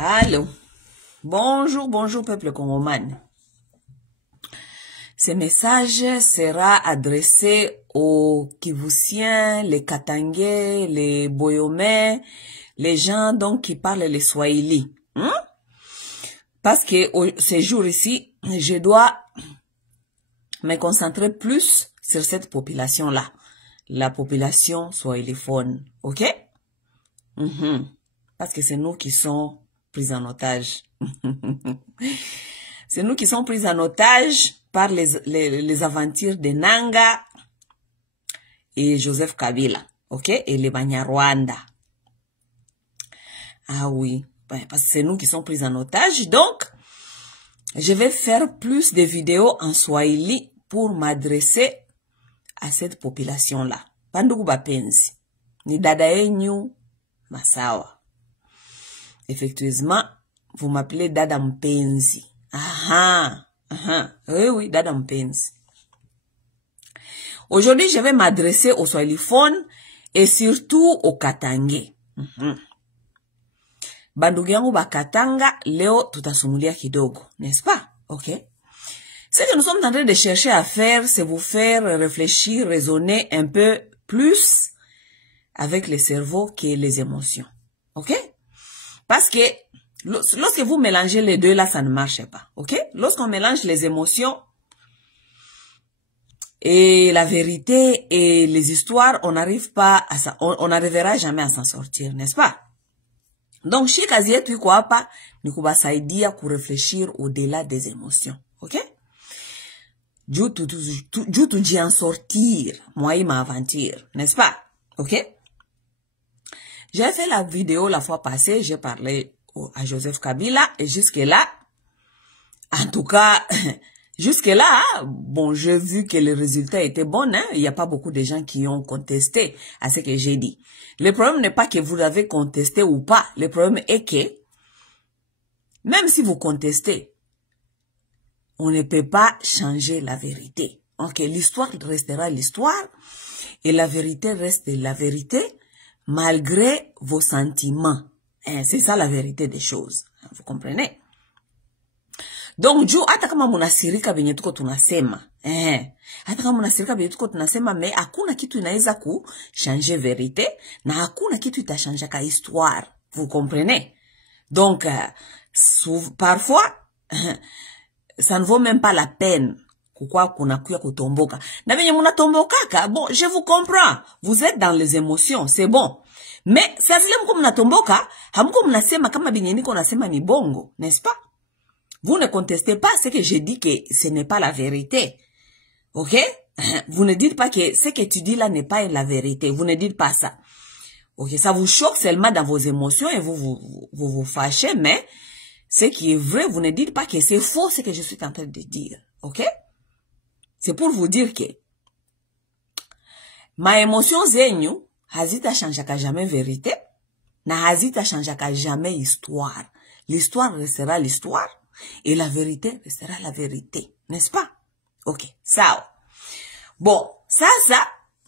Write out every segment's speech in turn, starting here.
Allô. Bonjour, bonjour peuple congolais. Ce message sera adressé aux Kivusiens, les Katangais, les Boyomais, les gens donc qui parlent les Swahili. Parce que ces jours ici, je dois me concentrer plus sur cette population-là. La population swahiliphone. Ok? Parce que c'est nous qui sommes pris en otage. C'est nous qui sommes pris en otage par les aventures de Nanga et Joseph Kabila. Ok? Et les Banyarwanda. Ah oui. Parce que c'est nous qui sommes pris en otage. Donc, je vais faire plus de vidéos en Swahili pour m'adresser à cette population-là. Pandugu bapenzi. Ni dada yenyu masawa. Effectivement, vous m'appelez dada mpenzi. Oui, dada mpenzi. Aujourd'hui, je vais m'adresser aux swahiliphones et surtout aux katangais. Bandugu yangu bakatanga, leo tutasumulia kidogo, n'est-ce pas? Ok? Ce que nous sommes en train de chercher à faire, c'est vous faire réfléchir, raisonner un peu plus avec le cerveau que les émotions. Ok? Parce que lorsque vous mélangez les deux, là, ça ne marche pas. Ok? Lorsqu'on mélange les émotions et la vérité et les histoires, on n'arrive pas à ça. On n'arrivera jamais à s'en sortir, n'est-ce pas? Donc, chez kazi yetu iko hapa ni kubasaidia kurefleshir au-delà des émotions. Ok? Juu tujian sortir, moi ma aventure, n'est-ce pas? Ok? J'ai fait la vidéo la fois passée, j'ai parlé à Joseph Kabila et jusque-là, en tout cas, jusque-là, bon, j'ai vu que le résultat était bon, hein? Il n'y a pas beaucoup de gens qui ont contesté à ce que j'ai dit. Le problème n'est pas que vous avez contesté ou pas. Le problème est que, même si vous contestez, on ne peut pas changer la vérité. Ok, l'histoire restera l'histoire et la vérité reste la vérité malgré vos sentiments. C'est ça la vérité des choses. Vous comprenez? Donc, juu hata kama munasirika venye tuko tunasema. Hata kama munasirika venye tuko tunasema, mais hakuna kitu inaweza changer vérité na hakuna kitu itachanja ka histoire. Vous comprenez? Donc, parfois, ça ne vaut même pas la peine kukwa kunakuya kutomboka. Na venye munatombokaka, bon, je vous comprends. Vous êtes dans les émotions, c'est bon. Mais, ça zile mko munatomboka, hamko munasema kama venye niko nasema ni bongo, n'est-ce pas? Vous ne contestez pas ce que je dis que ce n'est pas la vérité. Ok? Vous ne dites pas que ce que tu dis là n'est pas la vérité. Vous ne dites pas ça. Ok? Ça vous choque seulement dans vos émotions et vous fâchez, mais ce qui est vrai, vous ne dites pas que c'est faux ce que je suis en train de dire. Ok? C'est pour vous dire que ma émotion zenyu hazita chanjaka jamais vérité, na hazita chanjaka jamais histoire. L'histoire restera l'histoire. Et la vérité restera la vérité. N'est-ce pas? Ok. Sawa. Bon. Sasa.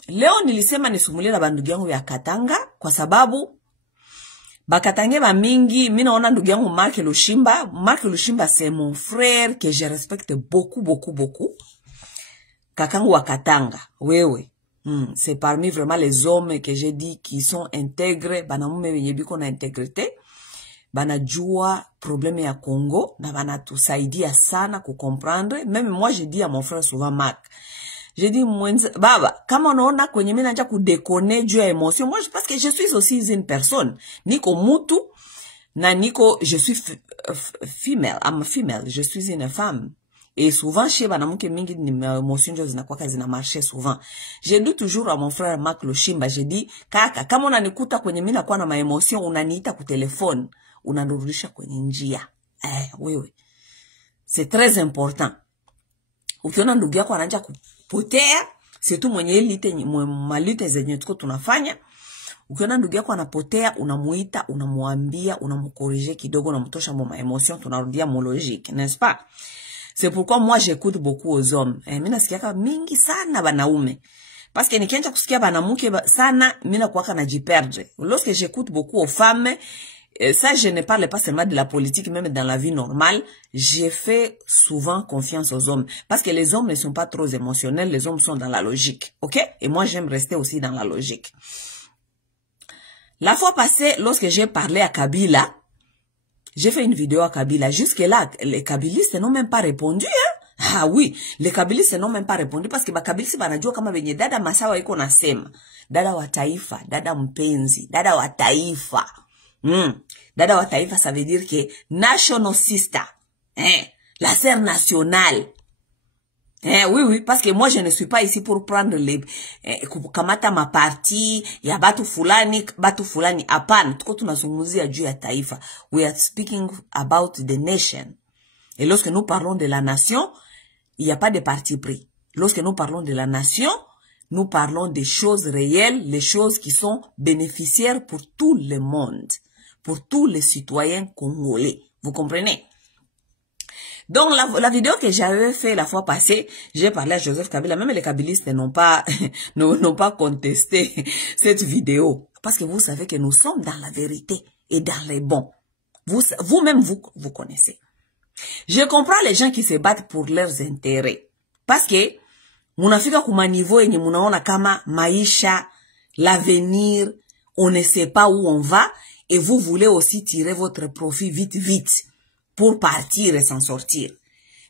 Leo nilisema nisumulie na bandugu yangu ya Katanga. Kwa sababu. Bakatange ba mingi. Mina ona ndugu yangu Mark Lushimba. Mark Lushimba c'est mon frère. Que je respecte beaucoup, beaucoup, beaucoup. Kakangu wa Katanga. Wewe. C'est parmi vraiment les hommes que j'ai dit qui sont intègres. Banamume wenyebi kona intégrité. Banajua problème ya Congo na banatusaidia sana kukomprendre. Même moi je dis à mon frère souvent Marc, je dis baba kama unaona kwenye mimi naanza kudekone juu ya émotion, moi parce que je suis aussi une personne niko mutu na niko je suis female, I'm a female, je suis une femme. Et souvent, chez banamuke mingi ni émotion jo zinakuwa kazi na marché souvent. Je dis toujours à mon frère Marc Lushimba, je dis kaka kama unanikuta kwenye mimi nakuwa na ma émotion unaniita ku telefone. Unanurudisha kwenye njia. Wewe. C'est très important. Ukiona ndugu yako anaanza kupotea, c'est tout mwenye lite malite zenye tuko tunafanya. Ukiona ndugu yako anapotea, unamuita, unamuambia, unamkorriger kidogo, unamtosha ma émotion, tunarudia mo logique, n'est-ce pas? C'est pourquoi moi j'écoute beaucoup aux hommes. Mimi nasikiaka mingi sana banaume. Parce que nikianza kusikia banamuke sana, mimi nakuwa najiperdre. Lorsque j'écoute beaucoup aux femmes, ça, je ne parle pas seulement de la politique, même dans la vie normale, j'ai fait souvent confiance aux hommes. Parce que les hommes ne sont pas trop émotionnels, les hommes sont dans la logique. OK? Et moi, j'aime rester aussi dans la logique. La fois passée, lorsque j'ai parlé à Kabila, j'ai fait une vidéo à Kabila. Jusque-là, les Kabilistes n'ont même pas répondu, hein? Ah oui, les Kabilistes n'ont même pas répondu parce que Kabilistes wanajua kama venye dada Masawa iko nasema. Dada wa taifa, dada mpenzi, dada wa taifa. Dada wa taifa, ça veut dire que national sister, la sœur nationale. Oui, parce que moi, je ne suis pas ici pour prendre les, kamata ma partie, ya batu fulani, apana. Tuko tunazungumzia juu ya taifa. We are speaking about the nation. Et lorsque nous parlons de la nation, il n'y a pas de parti pris. Lorsque nous parlons de la nation, nous parlons des choses réelles, les choses qui sont bénéficiaires pour tout le monde, pour tous les citoyens congolais. Vous comprenez? Donc, la vidéo que j'avais fait la fois passée, j'ai parlé à Joseph Kabila. Même les Kabilistes n'ont pas contesté cette vidéo. Parce que vous savez que nous sommes dans la vérité et dans les bons. Vous-même, vous connaissez. Je comprends les gens qui se battent pour leurs intérêts. Parce que, munafika kuma niveau yenye munaona kama maisha, l'avenir, on ne sait pas où on va, et vous voulez aussi tirer votre profit vite, pour partir et s'en sortir.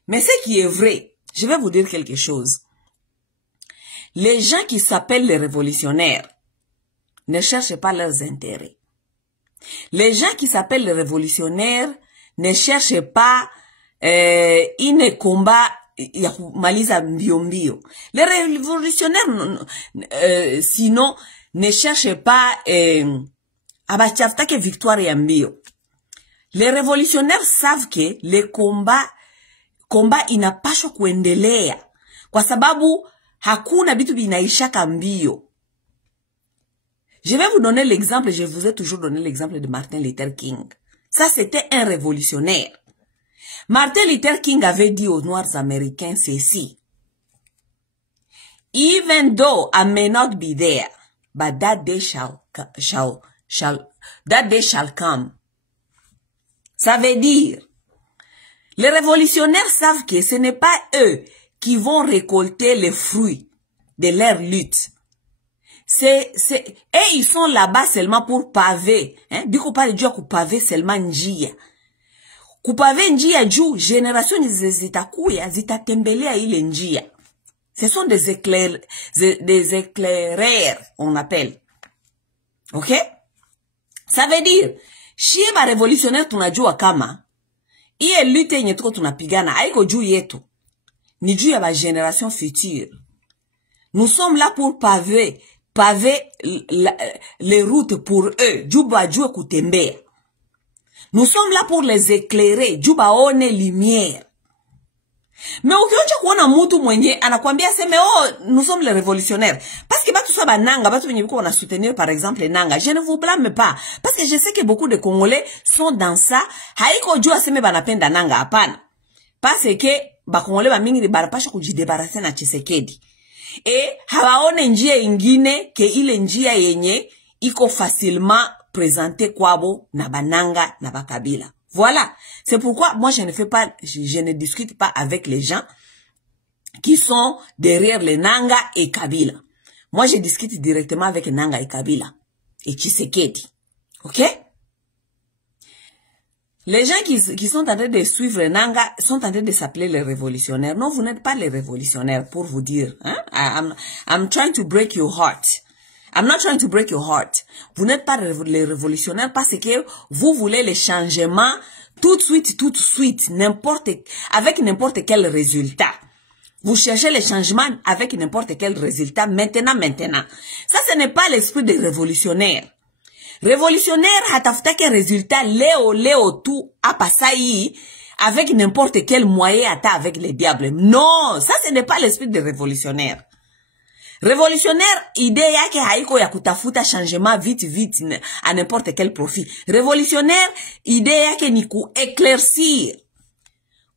Mais ce qui est vrai, je vais vous dire quelque chose. Les gens qui s'appellent les révolutionnaires ne cherchent pas leurs intérêts. Les gens qui s'appellent les révolutionnaires ne cherchent pas une combat ya kumaliza mbio. Les révolutionnaires sinon ne cherchent pas abachafutake victoire ya mbio. Les révolutionnaires savent que le combat inapaswa kuendelea kwa sababu hakuna bitu binaishaka mbio. Je vais vous donner l'exemple, je vous ai toujours donné l'exemple de Martin Luther King. Ça, c'était un révolutionnaire. Martin Luther King avait dit aux Noirs américains ceci. Even though I may not be there, but that day shall come. Ça veut dire, les révolutionnaires savent que ce n'est pas eux qui vont récolter les fruits de leur lutte. Et ils sont là-bas seulement pour paver. Du coup, pas de Dieu pour paver seulement njia. Kupave njia juu, génération zitakuya, zitatembelea ile njia. Ce sont des éclaireurs, on appelle. Ok? Ça veut dire, shie ba révolutionnaire tunajua kama, iye lutte yenye tuko tunapigana, haiko juu yetu, ni juu ya ba génération future. Nous sommes là pour paver les routes pour eux, juu bajue kutembea. Nous sommes là pour les éclairer, juu baone lumière. Mais ukionja kuona mtu mwenye anakuambia seme nous sommes les révolutionnaires parce que batu saba nanga batu wenye biko wana soutenir par exemple nanga, je ne vous blâme pas parce que je sais que beaucoup de Congolais sont dans ça, haiko jua seme banapenda nanga hapana, parce que ba Congolais ba mingi barapasha kujidebarase na Tshisekedi hawaone njia ingine ke ile njia yenye iko facilement présentée kwabo na bananga na bakabila. Voilà. C'est pourquoi moi je ne discute pas avec les gens qui sont derrière les Nanga et Kabila. Moi je discute directement avec Nanga et Kabila et Tshisekedi. Ok? Les gens qui sont en train de suivre Nanga sont en train de s'appeler les révolutionnaires. Non, vous n'êtes pas les révolutionnaires pour vous dire. Hein? I'm trying to break your heart. I'm not trying to break your heart. Vous n'êtes pas les révolutionnaires parce que vous voulez les changements tout de suite, avec n'importe quel résultat. Vous cherchez les changements avec n'importe quel résultat, maintenant. Ça, ce n'est pas l'esprit des révolutionnaires. Révolutionnaire, hatafuta que résultat, léo, tout, apasai, avec n'importe quel moyen, avec les diables. Non, ça, ce n'est pas l'esprit des révolutionnaires. Révolutionnaire, idée yake haiko ya kutafuta changement vite à n'importe quel profit. Révolutionnaire, idée yake ni ku éclaircir.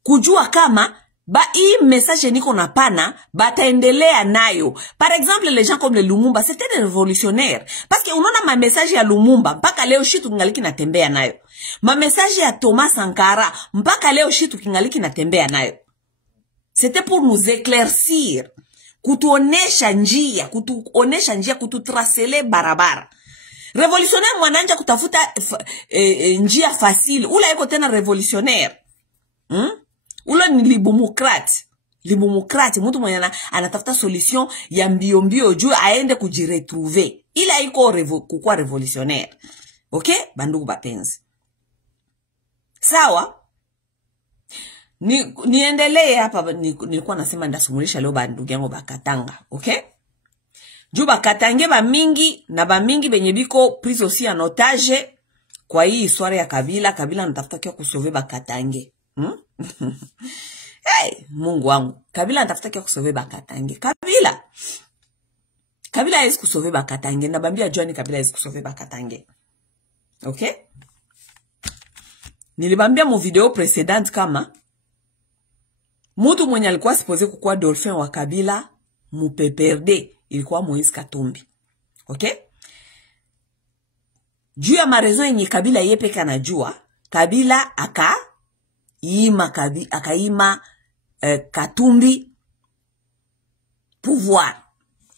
Kujua kama Ba hii message niko na pana bataendelea nayo. Par exemple, les gens comme le Lumumba, c'était des révolutionnaires. Parce que unaona ma message ya Lumumba mpaka leo shitu kingaliki natembea nayo. Ma message ya Thomas Sankara mpaka leo shitu kingaliki natembea nayo. C'était pour nous éclaircir, kutuonesha njia, kututracele barabara. Révolutionnaire mwananja kutafuta njia facile. Ula yuko tena révolutionnaire. Ula ni libomokrati. Mtu mwenye anatafuta solution ya mbio juu aende kujiretrouver. Ila yuko kukua révolutionnaire. Okay? Bandugu bapenzi. Sawa? Niendelee hapa nilikuwa nasema ndasumulisha leo bandugu yangu bakatanga. Okay? Juu bakatange bamingi na bamingi benye biko prise aussi en otage kwa hii histoire ya Kabila. Kabila anatafuta kia kusauver bakatange. Hey, Mungu wangu. Kabila anatafuta kia kusauver bakatange. Kabila haiwezi kusauver bakatange. Nabambia Johnny Kabila haiwezi kusauver bakatange. Okay? Nilibambia mu video precedente kama mutu mwenye alikuwa supposé kukuwa Dauphin wa Kabila mu PPRD ilikuwa Moïse Katumbi. Okay? Juu ya marezo yenye Kabila yepeke anajua, Kabila akaima Katumbi pouvoir.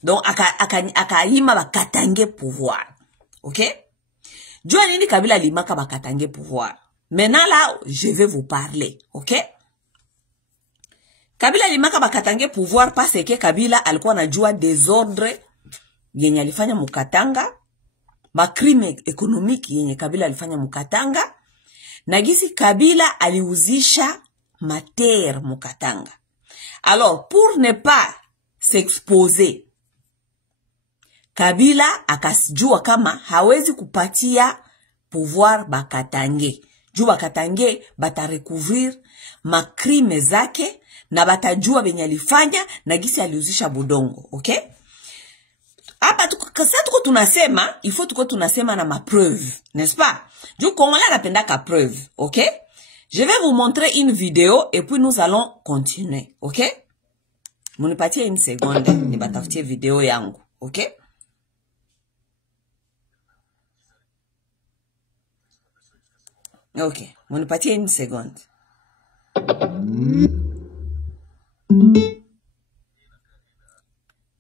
Donc akaima bakatange pouvoir. Okay? Juu ya nini Kabila limaka bakatange pouvoir? Maintenant là, je vais vous parler. Okay? Kabila limaka bakatange pouvoir parce que Kabila alikuwa anajua désordre yenye alifanya mukatanga, makrime ekonomiki yenye Kabila alifanya mukatanga, na gisi Kabila aliuzisha mater mukatanga. Alors, pour ne pas s'exposer, Kabila akasijua kama hawezi kupatia pouvoir bakatange. Juu bakatange batarecouvrir makrime zake, na batajua benye alifanya na gisi aliuzisha budongo. Okay? Hapa kasa tuko tunasema, il faut tuko tunasema na ma preuve, n'est-ce pas? Juu Congolais anapenda ka preuve. Okay? Je vais vous montrer une vidéo et puis nous allons continuer. Okay? Munipatie une seconde ni batafutie video yangu. Okay? Okay, munipatie une seconde.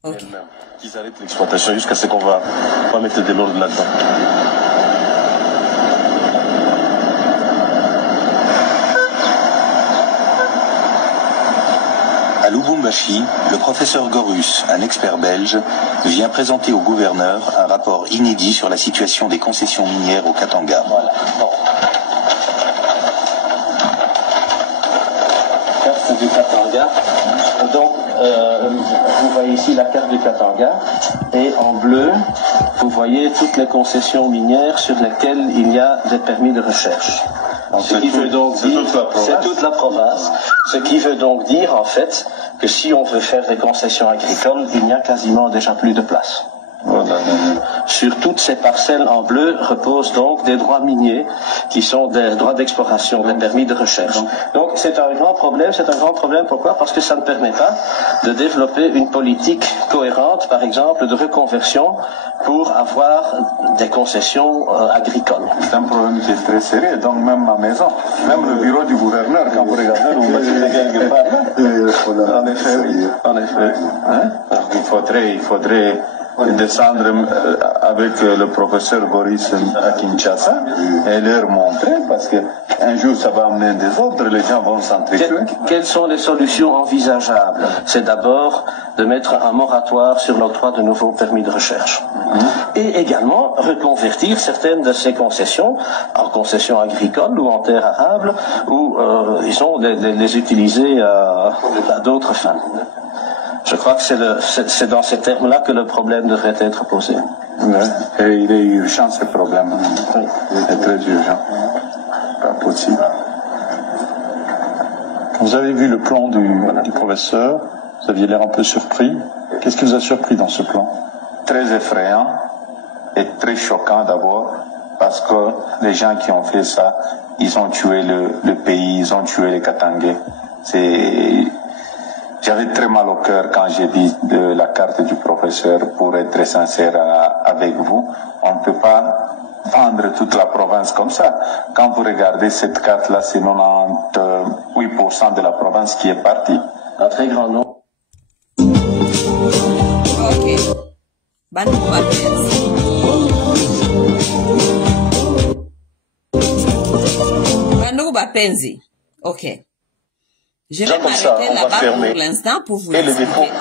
Okay. Qu'ils arrêtent l'exploitation jusqu'à ce qu'on va mettre de l'ordre là-dedans. À Lubumbashi, le professeur Gorus, un expert belge, vient présenter au gouverneur un rapport inédit sur la situation des concessions minières au Katanga. Voilà. Bon. Carte du Katanga. Donc, vous voyez ici la carte du Katanga. Et en bleu, vous voyez toutes les concessions minières sur lesquelles il y a des permis de recherche. Ce qui veut donc dire, c'est toute la province. Ce qui veut donc dire, en fait, que si on veut faire des concessions agricoles, il n'y a quasiment déjà plus de place. Voilà. Sur toutes ces parcelles en bleu reposent donc des droits miniers qui sont des droits d'exploration, des permis de recherche. Donc c'est un grand problème. C'est un grand problème pourquoi? Parce que ça ne permet pas de développer une politique cohérente, par exemple, de reconversion pour avoir des concessions agricoles. C'est un problème qui est très sérieux. Donc même ma maison, même le bureau du gouverneur, quand vous regardez, vous voyez quelque part. En effet, oui. En effet. Hein? Il faudrait descendre avec le professeur Boris à Kinshasa et leur montrer, parce que un jour ça va amener des autres, les gens vont s'entretuer. Quelles sont les solutions envisageables? C'est d'abord de mettre un moratoire sur l'octroi de nouveaux permis de recherche. Et également reconvertir certaines de ces concessions en concessions agricoles ou en terres arables, ou les utiliser à d'autres fins. Je crois que c'est dans ces termes-là que le problème devrait être posé. Et il est urgent ce problème. Oui. Il est très urgent. Pas possible. Vous avez vu le plan du professeur, vous aviez l'air un peu surpris. Qu'est-ce qui vous a surpris dans ce plan? Très effrayant et très choquant d'abord, parce que les gens qui ont fait ça, ils ont tué le pays, ils ont tué les Katangais. J'avais très mal au cœur quand j'ai dit de la carte du professeur. Pour être très sincère avec vous, on ne peut pas vendre toute la province comme ça. Quand vous regardez cette carte-là, c'est 98% de la province qui est partie. Un très grand nombre. Ok. Bandugu bapenzi. Ok. Je vais m'arrêter là-bas pour l'instant pour vous expliquer.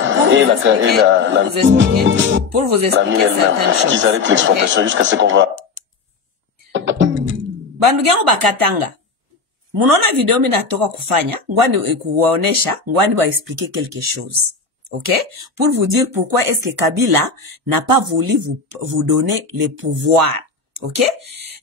Pour vous expliquer certaines choses. Qu'ils arrêtent l'exploitation jusqu'à ce qu'on va. Bandugu yangu bakatanga. Munaona video mimi natoka kufanya, ngwani kuwaonesha, ngwani ba expliquer quelque chose. OK? Pour vous dire pourquoi est-ce que Kabila n'a pas voulu vous donner les pouvoirs. OK?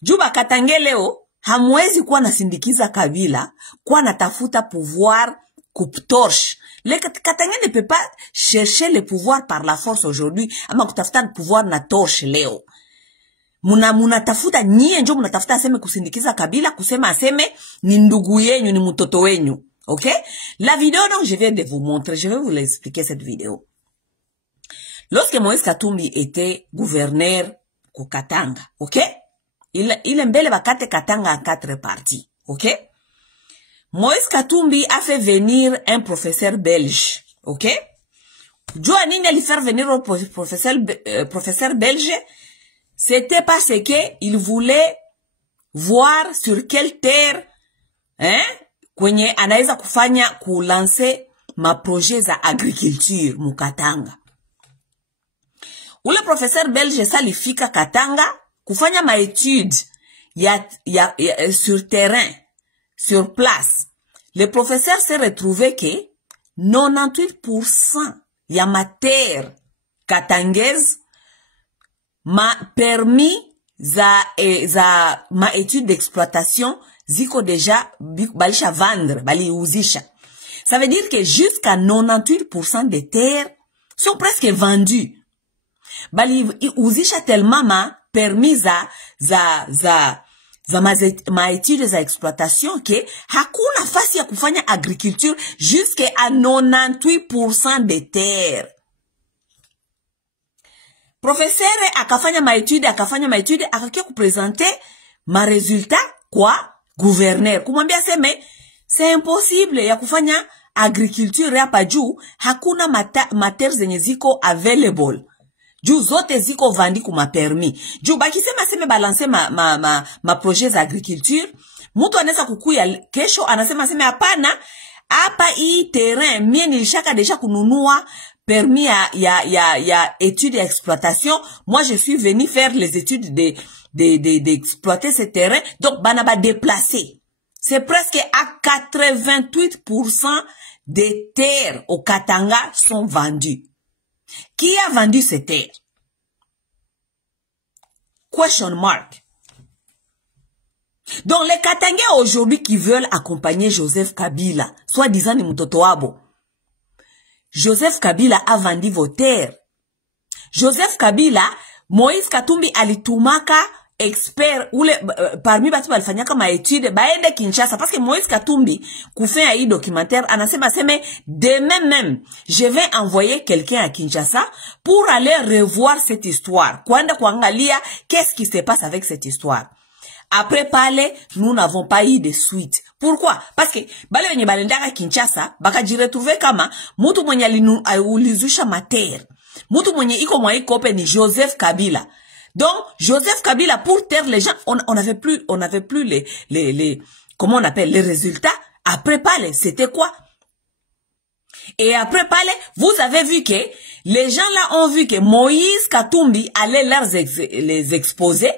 Juba katange leo, hamwezi kuwa nasindikiza Kabila, kuwa natafuta pouvoir coupe torche. Le katange ne peut pas chercher le pouvoir par la force aujourd'hui, ama kutafuta pouvoir na torche leo. Munatafuta nyie njo munatafuta aseme kusindikiza Kabila, kusema aseme ni ndugu yenyu, ni mtoto wenyu. Ok? La vidéo donc je viens de vous montrer, je vais vous l'expliquer cette vidéo. Lorsque Moïse Katumbi était gouverneur au Katanga, ok? Il mbele bakate Katanga en 4 parties, ok? Moïse Katumbi a fait venir un professeur belge, ok? Joa nini ali faire venir au professeur belge? C'était parce que il voulait voir sur quelle terre, hein, kwenye anaweza kufanya kulanse maprojet za agriculture mukatanga. Ule professeur belge salifika Katanga kufanya maétude sur terrain, sur place. Le professeur s'est retrouvé que 98% ya ma terre katangaise ma permis za ma étude d'exploitation ziko déjà balisha vendre, bali uzisha. Ça veut dire que jusqu'à 98% des terres sont presque vendues. Bali uzisha tellement ma permis za ma étude za exploitation que hakuna fasi ya kufanya agriculture jusqu'à 98% des terres. Professeur akafanya ma étude, akakia kupresenter ma résultat quoi? Gouverneur. Kumwambia seme, c'est impossible ya kufanya agriculture hapa juu, hakuna mater zenye ziko available. Juu zote ziko vandi kuma permis. Juu baki seme balance ma projet za agriculture, mtu anaweza kukuya kesho anasema seme hapana, hapa hii terrain mie nilishaka deja kununua permis ya étude et exploitation. Moi je suis venu faire les études d'exploiter ce terrain, donc banaba déplacé. C'est presque à 88% des terres au Katanga sont vendues. Qui a vendu ces terres? Question mark. Donc les Katangais aujourd'hui qui veulent accompagner Joseph Kabila, soit disant ni mtoto wabo, Joseph Kabila a vendu vos terres. Joseph Kabila, Moïse Katumbi alitumaka expert ule parmi batu balifanyaka ma étude baende Kinshasa parce que Moïse Katumbi kufanya hii documentaire anasema demain même je vais envoyer quelqu'un à Kinshasa pour aller revoir cette histoire, kwenda kuangalia qu'est-ce qui se passe avec cette histoire. Après parler, nous n'avons pas eu de suite. Pourquoi? Parce que bale wenye balendaka Kinshasa bakajiretrouver kama mutu mwenye ulizusha mater, mutu mwenye iko mwa ikope ni Joseph Kabila. Donc Joseph Kabila, pour taire les gens, on n'avait plus les comment on appelle les résultats. Après parler, c'était quoi? Et après parler, vous avez vu que les gens là ont vu que Moïse Katumbi allait les exposer.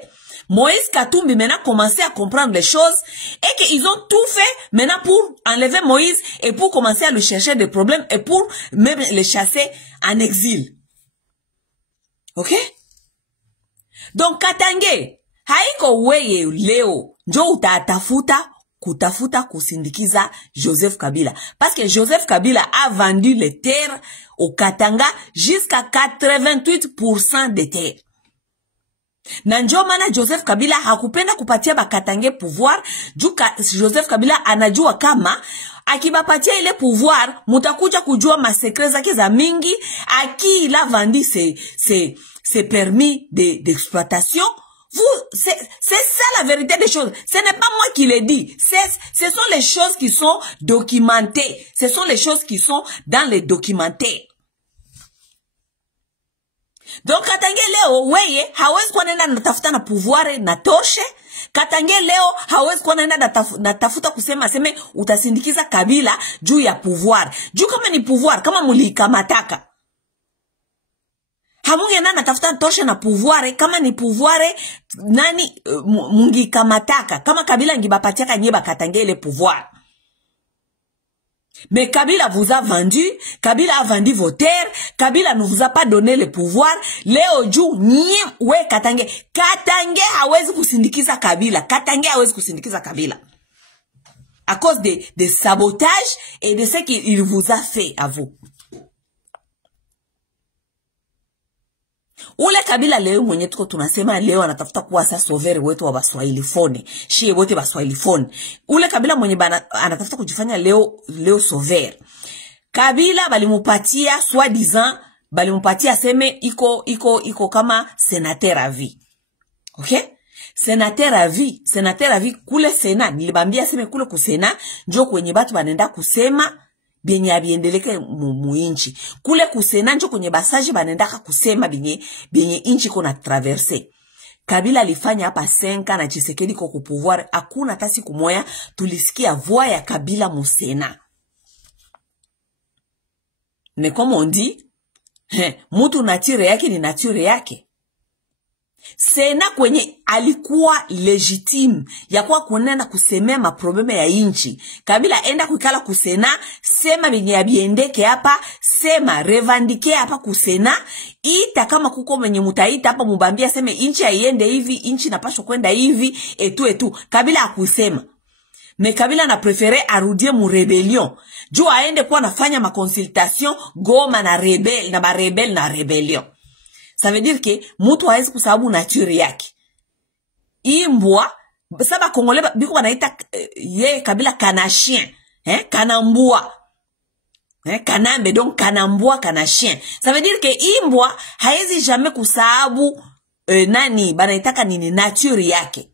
Moïse Katumbi maintenant commençait à comprendre les choses et qu'ils ont tout fait maintenant pour enlever Moïse et pour commencer à lui chercher des problèmes et pour même les chasser en exil. Ok? Donc Katange, haiko weye leo, njo utatafuta kutafuta kusindikiza Joseph Kabila. Parce que Joseph Kabila a vendu les terres au Katanga jusqu'à 88% des terres. Na njo maana Joseph Kabila hakupenda kupatia bakatange pouvoir, juu Joseph Kabila anajua kama akibapatia ile pouvoir, mutakuja kujua masekre zake za mingi, à qui il a vendu ses permis d'exploitation. C'est ça la vérité des choses. Ce n'est pas moi qui le dis. Ce sont les choses qui sont documentées. Ce sont les choses qui sont dans les documentaires. Donc Katange leo weye hawezi kuwa nenda natafuta na pouvoir na toshe. Katange leo hawezi kuwa nenda natafuta kusema seme utasindikiza Kabila juu ya pouvoir. Juu kama ni pouvoir, kama mulikamataka, hamunge nana tafuta toshe na pouvoir. Kama ni pouvoir nani mungikamataka, kama Kabila ngibapatiaka nyeba Katange ile pouvoir. Mais Kabila vous a vendu, Kabila a vendu vos terres, Kabila ne vous a pas donné le pouvoir. Leo juu nye we Katange hawezi kusindikiza Kabila. Katange hawezi kusindikiza Kabila. À cause des sabotages et de ce qu'il vous a fait à vous. Ule Kabila leo mwenye tuko tunasema leo anatafuta kuwa sasa sovere wetu wa Baswahili phone. Shie wote Baswahili phone. Ule Kabila mwenye anatafuta kujifanya leo sovere. Kabila balimupatia soi-disant, balimupatia seme iko kama sénateur à vie. OK? Sénateur à vie kule Sena, nilibambia seme kule kusena njo kwenye batu banenda kusema bienye abiendeleke muinchi. Kule kusena njo kwenye basaji banendaka kusema bienye inchi kona traverse. Kabila alifanya hapa 5 na Tshisekedi kwa pouvoir. Hakuna tasi kumoya tulisikia voix ya Kabila musena. Mais comme on dit, mutu nature yake ni nature yake. Sena kwenye alikuwa legitime ya kuwa kunenda kusemea maprobleme ya inchi. Kabila enda kuikala kusena, sema binye ya biendeke hapa, sema revandike hapa kusena, ita kama kuko mwenye mutaita hapa mubambia seme inchi aiende hivi, inchi napasho kwenda hivi, etu. Kabila hakusema. Mais Kabila na prefere arudie mu rebellion. Juu aende kuwa nafanya ma consultation Goma na rebel na barebel na rebellion. Ça veut dire que mutu haezi kusababu nature yake. Imbwa, saba Kongole biko wanaita ye Kabila kanachien, kanambua. Kanambe, donc kanambua kanachien. Ça veut dire que imbwa haezi jamais kusababu nani banaitaka nini nature yake.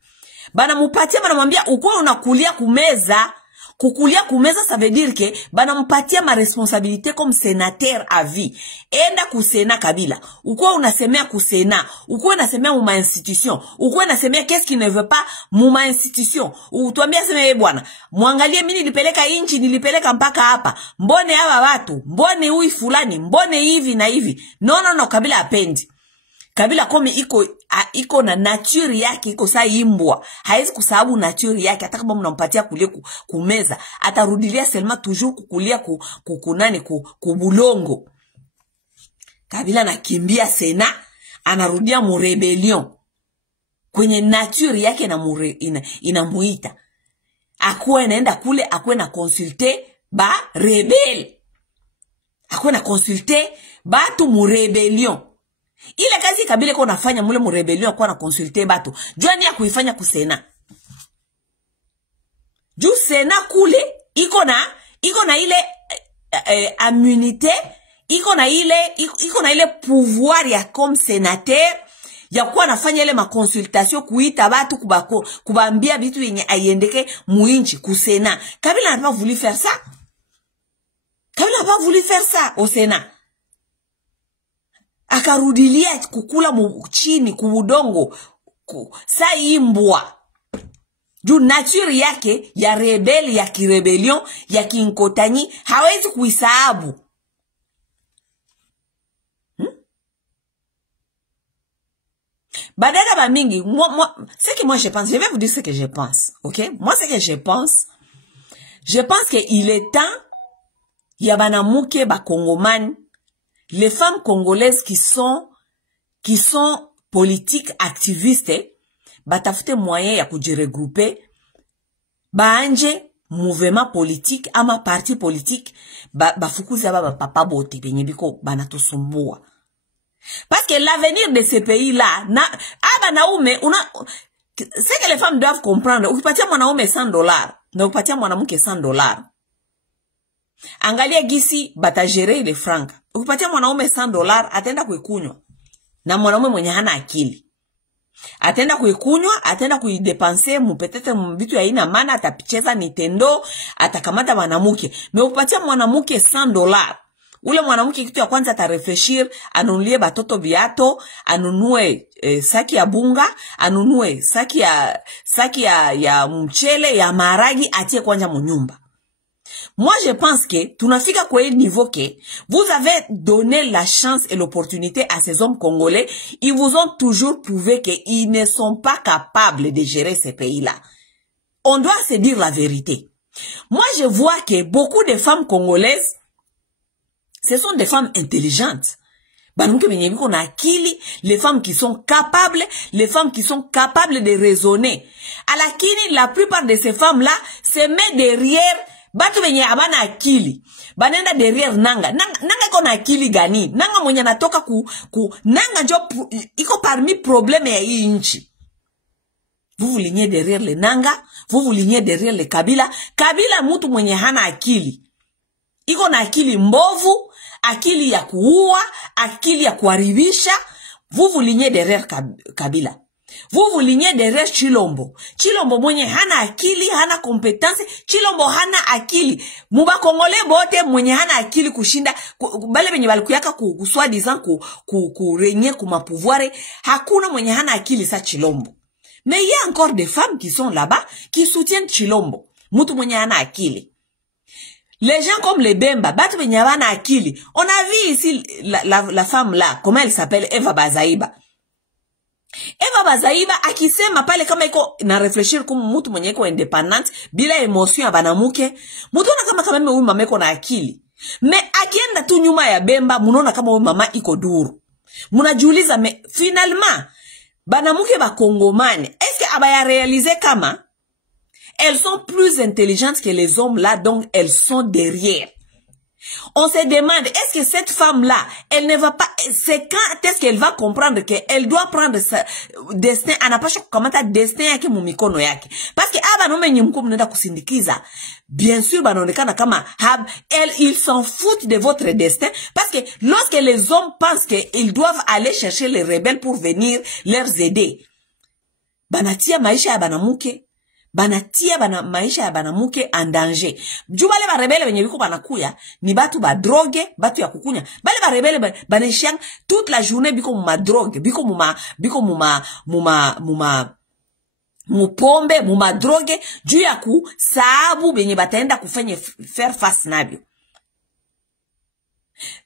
Bana mupatia bana mwambia uko unakulia kumeza. Kukulia kumeza, ça veut dire que bana mpatia ma responsabilité comme sénateur à vie. Enda kusena Kabila. Uko unasemea kusena, uko unasemea muma institution, uko unasemea qu'est-ce qui ne veut pas muma institution. Utuambia sema bwana, muangalie mimi nilipeleka inchi, nilipeleka mpaka hapa. Mbone hawa watu, mbone huyu fulani, mbone hivi na hivi. No, Kabila apendi. Kabila kome iko na nature yake, iko saa imbwa. Haezi kusababu nature yake, hata kama mnampatia kulia kumeza, atarudilia selma toujours kukulia kukunani kubulongo. Kabila nakimbia Sena, anarudia mu rebellion. Kwenye nature yake inamuita. Akuwe naenda kule, akuwe na consulter ba rebel. Akuwe na consulter batu mu rebellion. Ile kazi Kabila kwa nafanya mule mu rebellion kwa na consulter batu. Jua ni ya kuifanya kusena. Juu Sena kule iko na ile immunité, iko na ile pouvoir ya comme sénateur ya kuwa nafanya ile ma consultation kuita batu kubambia bitu yenye aiendeke muinchi kusena. Kabila n'a pas voulu faire ça. Kabila n'a pas voulu faire ça au Sénat. Akarudilia kukula chini kubudongo sa imbwa. Juu nature yake ya rebel, ya kirebellion, ya kinkotanyi hawezi kuisahabu. Badala ba mingi, ce que moi je pense, je vais vous dire ce que je pense, ok? Moi ce que je pense qu'il est temps ya banamuke ba Congomani, les femmes congolaises qui sont politiques activistes, batafute moyen ya kujiregrouper, baanje mouvement politique ama parti politique, bafukuza ba papa bote benye biko banatusumbua. Parce que l'avenir de ces pays-là, c'est que les femmes doivent comprendre. Ukipatia mwanaume $100, na ukipatia mwanamke $100, Angalia gisi batajere ile franka. Ukipatia mwanaume $100 atenda kuikunywa. Na mwanaume mwenye hana akili. Atenda kuikunywa, atenda kuidepanse mupetete mbitu ya ina maana, atapicheza Nintendo, atakamata mwanamuke. Me ukipatia mwanamuke $100. Ule mwanamuke kitu ya kwanza atarefreshir, anunulie batoto viato, anunue saki ya bunga, anunue saki ya mchele, ya maragi, atie kwanza munyumba. Moi, je pense que, tunafika kwa hii niveau que, vous avez donné la chance et l'opportunité à ces hommes congolais, ils vous ont toujours prouvé qu'ils ne sont pas capables de gérer ces pays-là. On doit se dire la vérité. Moi, je vois que beaucoup de femmes congolaises, ce sont des femmes intelligentes. Les femmes qui sont capables de raisonner. À la kini, la plupart de ces femmes-là se mettent derrière batu benye abana akili. Banenda derrière nanga. Nanga kona akili gani. Nanga mwenye natoka nanga jo iko parmi problème ya hii nchi. Vous vous lignez derrière les nanga. Vous vous lignez derrière les kabila. Kabila mutu mwenye hana akili. Iko na akili mbovu. Akili ya kuua. Akili ya kuharibisha. Vous vous lignez derrière kabila. Vous vous lignez derrière Chilombo. Chilombo mwenye hana akili, hana compétence. Chilombo hana akili. Muba Kongole bote mwenye hana akili kushinda. Bale benye balikuyaka kuswa dizan renye kumapouvoire. Hakuna mwenye hana akili sa Chilombo. Mais il y a encore des femmes qui sont là-bas qui soutiennent Chilombo. Mutu mwenye hana akili. Les gens comme les Bemba, batu benye hana akili. On a vu ici la femme là, comment elle s'appelle, Eva Bazaiba. Eva Bazaiba akisema pale kama iko na réfléchir comme mutu mwenye iko indépendant bila emotion ya banamuke, mutu ona kama huyu mama iko na akili. Me akienda tu nyuma ya Bemba, munaona kama huyu mama iko duru. Munajiuliza me finalement banamuke ba Kongomane, est-ce que abaya réaliser kama elles sont plus intelligentes que les hommes là, donc elles sont derrière. On se demande, est-ce que cette femme-là, elle ne va pas, c'est quand est-ce qu'elle va comprendre qu'elle doit prendre sa destin, anapasha kukamata destin yake mumikono yake. Parce que abanome nyimko mnenda kusindikiza, bien sûr banaonekana kama ils s'en foutent de votre destin, parce que lorsque les hommes pensent qu'ils doivent aller chercher les rebelles pour venir leur aider, banatia maisha ya banamuke, banatia maisha ya banamuke en danger. Jubale ba rebele benye biko banakuya ni batu ba drogue, batu ya kukunya. Bale ba rebele baneshang toute la journée biko muma drogue, biko mupombe, muma drogue, juu ya sababu benye bataenda kufanya faire face nabio.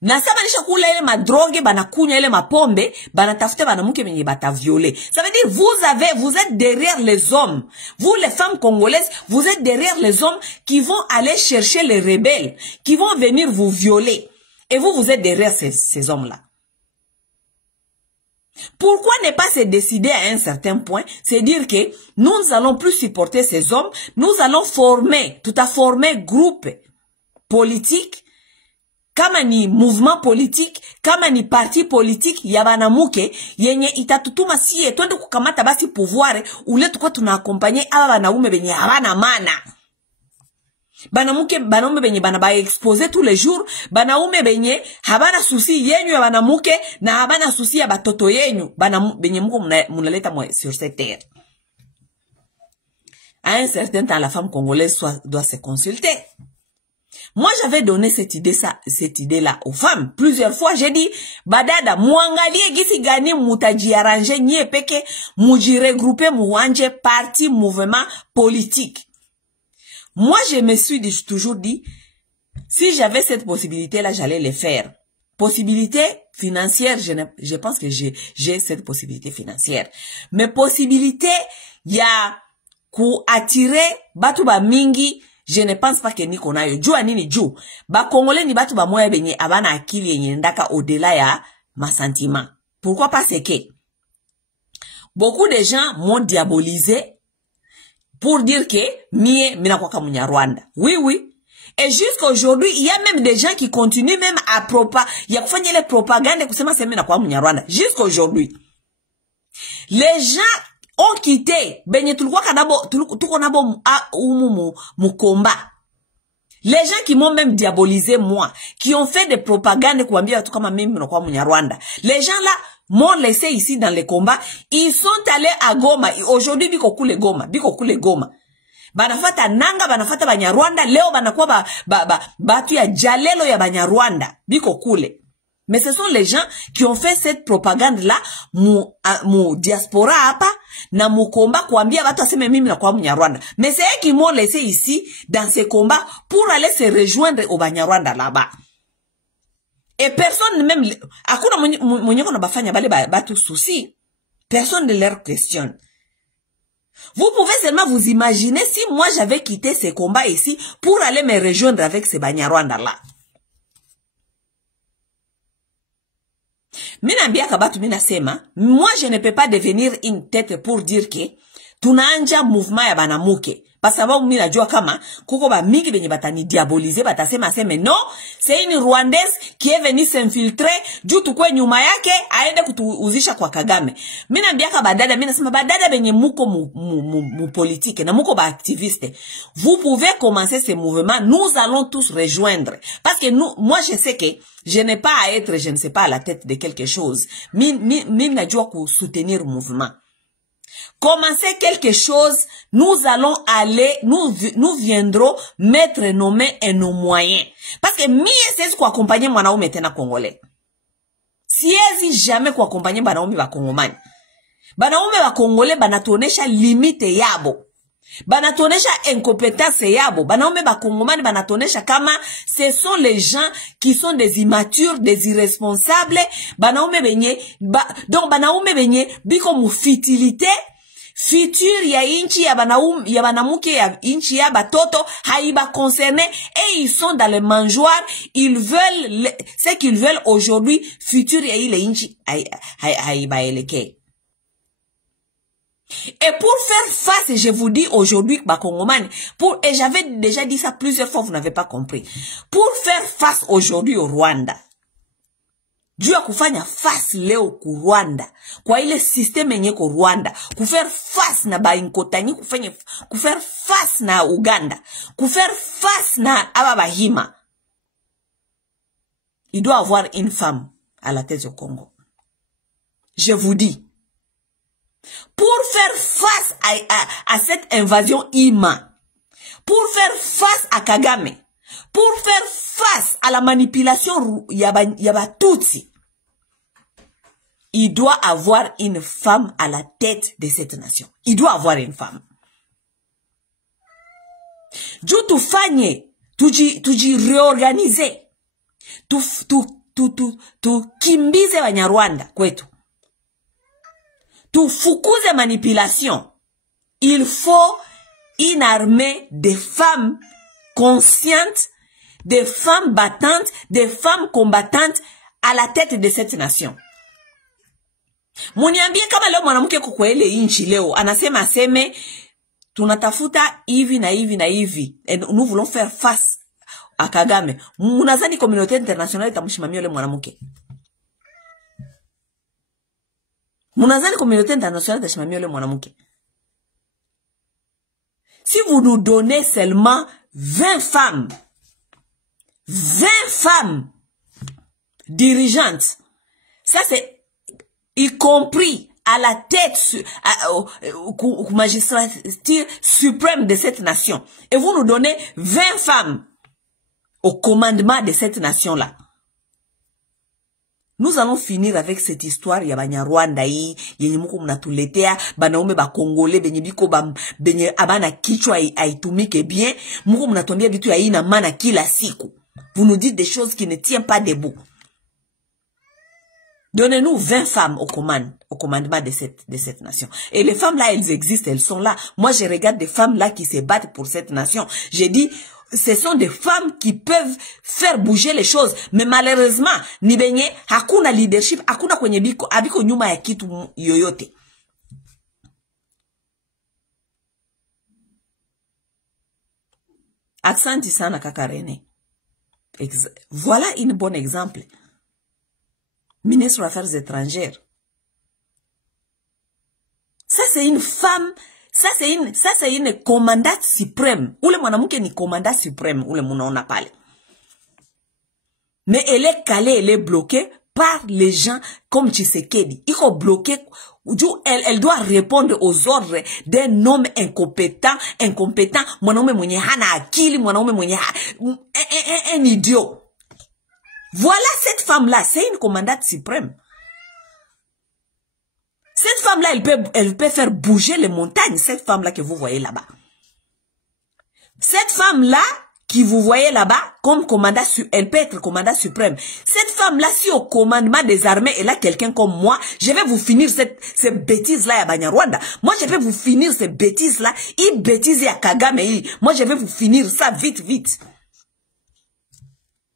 Na saba nisha kula ile madrogue, banakunya ile mapombe, banatafute banamuke benye bata violer. Ça veut dire vous êtes derrière les hommes. Vous les femmes congolaises, vous êtes derrière les hommes qui vont aller chercher les rebelles, qui vont venir vous violer. Et vous êtes derrière ces hommes-là. Pourquoi ne pas se décider à un certain point? C'est dire que nous allons plus supporter ces hommes, nous allons former groupe politique, kama ni mouvement politique, kama ni parti politique ya banamuke yenye itatutuma siye twende kukamata basi pouvoir ule tukwa tunaakompanye aba banaume benye habana mana. Banaume benye banaba exposer tous les jours, banaume benye habana souci yenyu ya banamuke na habana souci ya batoto yenyu, benye muko munaleta sur cette terre. À un certain temps, la femme congolaise doit se consulter. Moi, j'avais donné cette idée-là aux femmes. Plusieurs fois, j'ai dit, badada, muangalie gisi gani mutaji arrange nye peke, muji regrouper muanje parti mouvement politique. Moi, je me suis toujours dit, si j'avais cette possibilité-là, j'allais le faire. Possibilité financière, je pense que j'ai cette possibilité financière. Mais possibilité, ya ku attirer batu ba mingi, je ne pense pas que niko nayo. Jua nini juu. Ba Congolais ni batu ba moya benye abana akili yenye ndaka au-delà ya ma sentiment. Pourquoi? Parce que beaucoup de gens m'ont diabolisé pour dire que mina kwa kamunya Rwanda. Oui, oui. Et jusqu'à aujourd'hui, il y a même des gens qui continuent même à il y a kufanya les propagandes kusema sema na kwa munya Rwanda. Jusqu'à aujourd'hui. Les gens ont quitté benye tulikuwa kanabo tuko nabo mukomba. Les gens qui m'ont même diabolisé moi, qui ont fait des propagandes kuambia watu kama mimi na kwa Munyarwanda. Les gens là m'ont laissé ici dans les combats, ils sont allés à Goma. Aujourd'hui biko kule Goma. Banafata nanga, banafata Banyarwanda, leo banakuwa batu ya jalelo ya Banyarwanda, biko kule. Mais ce sont les gens qui ont fait cette propagande-là, mu diaspora hapa, na mu combat kuambia watu aseme mimi na kwa Munyarwanda. Mais c'est eux qui m'ont laissé ici, dans ces combats, pour aller se rejoindre au Banyarwanda là-bas. Et personne même, akuna mwenye kona bafanya bale batu souci, personne ne leur questionne. Vous pouvez seulement vous imaginer si moi j'avais quitté ces combats ici, pour aller me rejoindre avec ces Banyarwanda là. Minambia kabatu minasema, moi je ne peux pas devenir une tête pour dire que tunaanja mouvement ya banamuke. Parce que mina jua kama kuko ba mingi benye batani diaboliser batasema seme non, c'est une Rwandaise qui est venue s'infiltrer juu tukwe nyuma yake aende kutuuzisha kwa Kagame. Minambia kabadada minasema badada benye muko mu politique na muko ba activiste. Vous pouvez commencer ce mouvement, nous allons tous rejoindre parce que moi je sais que je n'ai pas à être, je ne sais pas, à la tête de quelque chose. Mina jua ku soutenir le mouvement. Commencer quelque chose, nous allons aller, nous viendrons mettre nos mains et nos moyens. Parce que mie c'est quoi accompagner mwanaume tena congolais. Siezi jamais kwa accompagner banaume ba kongomani. Banaume ba congolais banatonesha limite yabo. Banatonesha incompétence yabo. Banaume ba kongomani banatonesha kama ce sont les gens qui sont des immatures, des irresponsables. Banaume benye, donc banaume benye biko mu futilité. Futur ya inchi ya banamuke ya inchi ya batoto haiba concerné et ils sont dans les mangeoires, ils veulent ce qu'ils veulent aujourd'hui, futur ya ile inchi haiba eleke. Et pour faire face, je vous dis aujourd'hui, Bakongomani, et j'avais déjà dit ça plusieurs fois, vous n'avez pas compris. Pour faire face aujourd'hui au Rwanda, Dieu a kufanya face leo ku Rwanda, kwa ile système yenye ko Rwanda, kufaire face na Bainkotanyi, kufaire face na Uganda, kufaire face na Ababahima. Il doit avoir une femme à la tête du Congo. Je vous dis, pour faire face à cette invasion Ima, pour faire face à Kagame, pour faire face à la manipulation Yaba Tutsi, il doit avoir une femme à la tête de cette nation. Il doit avoir une femme. Juu tufanye, tuji réorganiser, tu kimbize Banyarwanda kwetu. Tu fukuze manipulation. Il faut une armée de femmes conscientes, des femmes battantes, des femmes combattantes à la tête de cette nation. Muniambie kama leo mwanamke kwa ile inchi leo anasema aseme tunatafuta hivi na hivi na hivi et nous voulons faire face à Kagame. Munazani communauté internationale itamshimamia yule mwanamke. Munazani communauté internationale itamshimamia yule mwanamke. Si vous nous donnez seulement 20 femmes dirigeantes, ça c'est y compris à la tête au magistrature suprême de cette nation. Et vous nous donnez 20 femmes au commandement de cette nation-là. Nous allons finir avec cette histoire ya Banyarwanda hii yenye muko mnatuletea banaume ba Congolais benye biko benye abana kichwa haitumike bien, muko mnatuambia vitu ya ina maana kila siku. Vous nous dites des choses qui ne tiennent pas debout. Donnez-nous 20 femmes au commandement de cette nation. Et les femmes là, elles existent, elles sont là. Moi, je regarde des femmes là qui se battent pour cette nation. J'ai dit, ce sont des femmes qui peuvent faire bouger les choses. Mais malheureusement, ni benye, hakuna leadership, hakuna kwenye biko, abiko nyuma ya kitu yoyote. Aksanti sana kaka René. Voilà un bon exemple. Ministre des Affaires étrangères. Ça, c'est une femme Ça c'est une commandante suprême. Ule mwanamke ni commandant suprême, ule munaona pale. Mais elle est calée, elle est bloquée par les gens comme Tshisekedi. Il faut bloquer. Elle doit répondre aux ordres d'un homme incompétent. Mwanaume mwenye hana akili, mwanaume mwenye un idiot. Voilà cette femme-là, c'est une commandante suprême. Cette femme-là, elle peut faire bouger les montagnes, cette femme-là que vous voyez là-bas. Cette femme-là, qui vous voyez là-bas, comme commandant, elle peut être commandant suprême. Cette femme-là, si au commandement des armées, elle a quelqu'un comme moi, je vais vous finir ces bêtises-là à Banyarwanda. Moi, je vais vous finir ces bêtises-là. Et bêtises à Kagame. Moi, je vais vous finir ça vite, vite.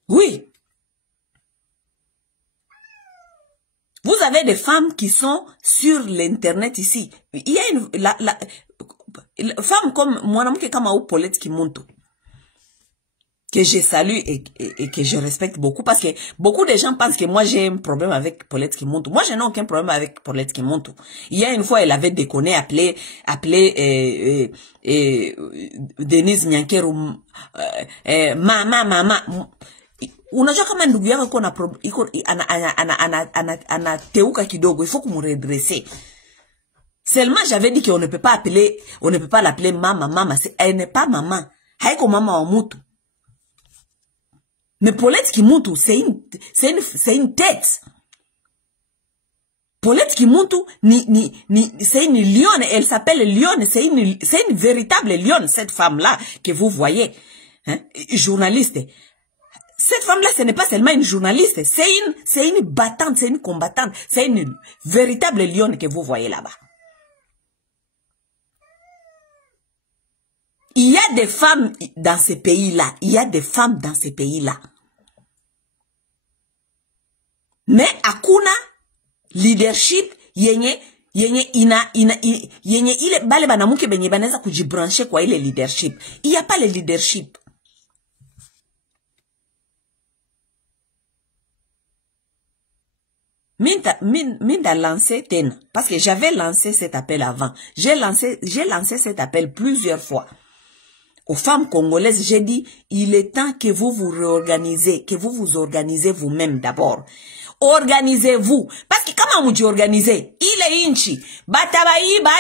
Oui. Vous avez des femmes qui sont sur l'internet ici. Il y a une femme comme moi, comme Paulette Kimonto, que je salue et que je respecte beaucoup, parce que beaucoup de gens pensent que moi j'ai un problème avec Paulette Kimonto. Moi, je n'ai aucun problème avec Paulette Kimonto. Il y a une fois, elle avait déconné, appelé Denise Nyankeru, mama. Unajua kama ndugu yako anateuka kidogo, il faut kumredresser. Seulement j'avais dit qu'on ne peut pas l'appeler maman, elle n'est pas maman. Haiko mama wa mutu. Mais Paulette Kimonto, c'est une tête. Paulette Kimonto, c'est une lionne, elle s'appelle lionne, c'est une véritable lionne, cette femme-là, que vous voyez, hein, journaliste. Cette femme-là, ce n'est pas seulement une journaliste, c'est une battante, c'est une combattante, c'est une véritable lionne que vous voyez là-bas. Il y a des femmes dans ces pays-là, Mais akuna leadership yenye ile bale banamuke benye banaweza kujibrancher kwa ile leadership. Il n'y a pas le leadership. Minda lancé tena, parce que j'avais lancé cet appel avant. J'ai lancé cet appel plusieurs fois. Aux femmes congolaises, j'ai dit, il est temps que vous vous réorganisez, que vous vous organisez vous-même d'abord. Organisez-vous. Parce que kama mujiorganize, ile inchi, bataba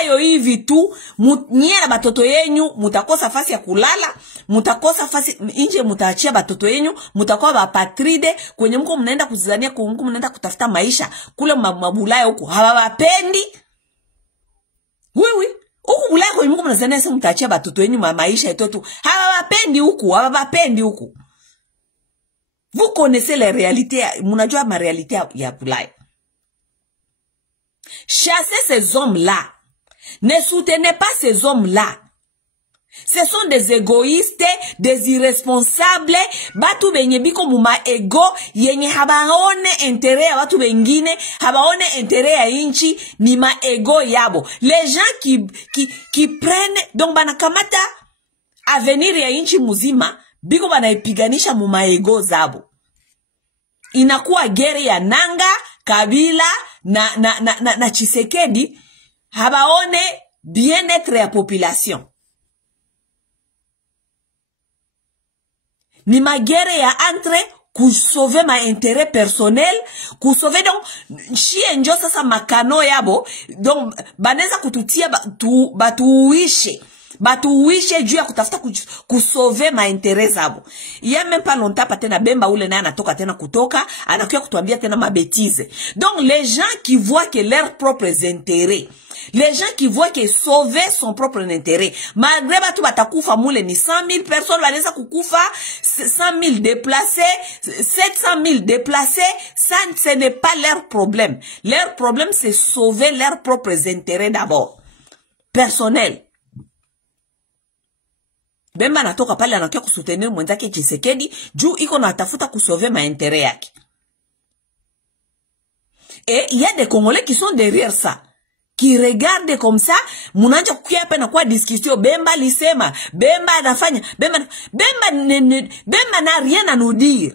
yo hivi tu, nyie na batoto yenyu, mutakosa fasi ya kulala, mutakosa fasi, inje mutaachia batoto yenyu, mutakuwa bapatride, kwenye mko mnaenda kuzizania, kwenye mko mnaenda kutafuta maisha, kule mabulaya huku, hawawapendi. Oui. Huku bulaya kwenye mko mnazania sasa mutaachia batoto yenyu maisha etotu, hawawapendi huku. Vous connaissez les réalités, munajua ma réalité ya bulaya. Chassez ces hommes-là. Ne soutenez pas ces hommes-là. Ce sont des égoïstes, des irresponsables, batu benye biko muma ego, yenye habaone intérêt ya batu bengine, habaone intérêt ya inchi, ni ma ego yabo. Les gens qui prennent, donc banakamata avenir ya inchi muzima, biko banaipiganisha muma ego zabo. Inakuwa gere ya Nanga, Kabila, na Tshisekedi, habaone bien-être ya population. Ni magere ya entre kusauver ma intérêt personnel, kusauver donc chie njo sasa makano yabo, donc baneza kututia batuuishe juu ya kutafuta kusauver ma intérêt zabo. Il y a même pas longtemps patena Bemba ule na anatoka tena kutoka, anakuya kutuambia tena mabetize. Donc les gens qui voient que leurs propres intérêts, les gens qui voient que sauver son propre intérêt, malgré batu batakufa mule ni 100 000 personnes, baneza kukufa 100 000 déplacés, 700 000 déplacés, ça ce n'est pas leur problème. Leur problème c'est sauver leurs propres intérêts d'abord, personnels. Bemba natoka pale anakia kusoutenir mwenzake Tshisekedi juu iko na tafuta kusauver ma intérêt yake. Et il y a des Congolais qui sont derrière ça, qui regardent comme ça, munanja kukia hapa na kwa discussion, Bemba lisema, Bemba anafanya, Bemba n'a rien à nous dire.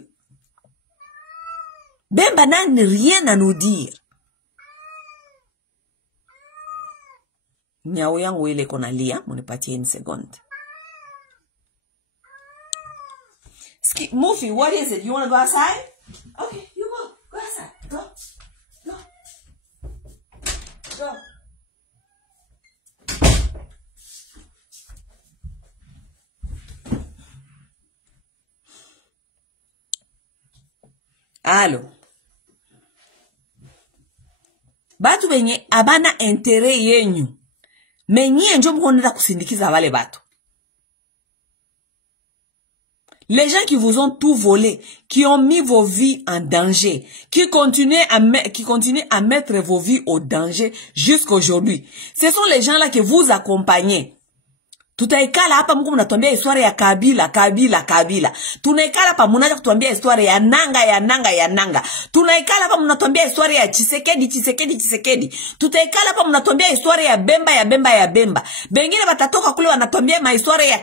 Bemba n'a rien à nous dire. Nyao yangu ile kona lia, munipatie in second. Mufi, what is it? You want to go outside? Okay, you go. Go outside. Go. Go. Go. Alo. Batu benye abana intere yenyu. Menye njo mkonenda kusindikiza wale batu. Les gens qui vous ont tout volé, qui ont mis vos vies en danger, qui continuent à mettre vos vies au danger jusqu'aujourd'hui. Ce sont les gens-là que vous accompagnez. Tutaikala hapa Mungu mnatuambia historia ya Kabila. Tunaikala hapa mnaanza kutuambia historia ya nanga. Tunaikala hapa mnatuambia historia ya Chisekedi. Tutaikala hapa mnatuambia historia ya Bemba. Bengine batatoka kule wanatuambia historia ya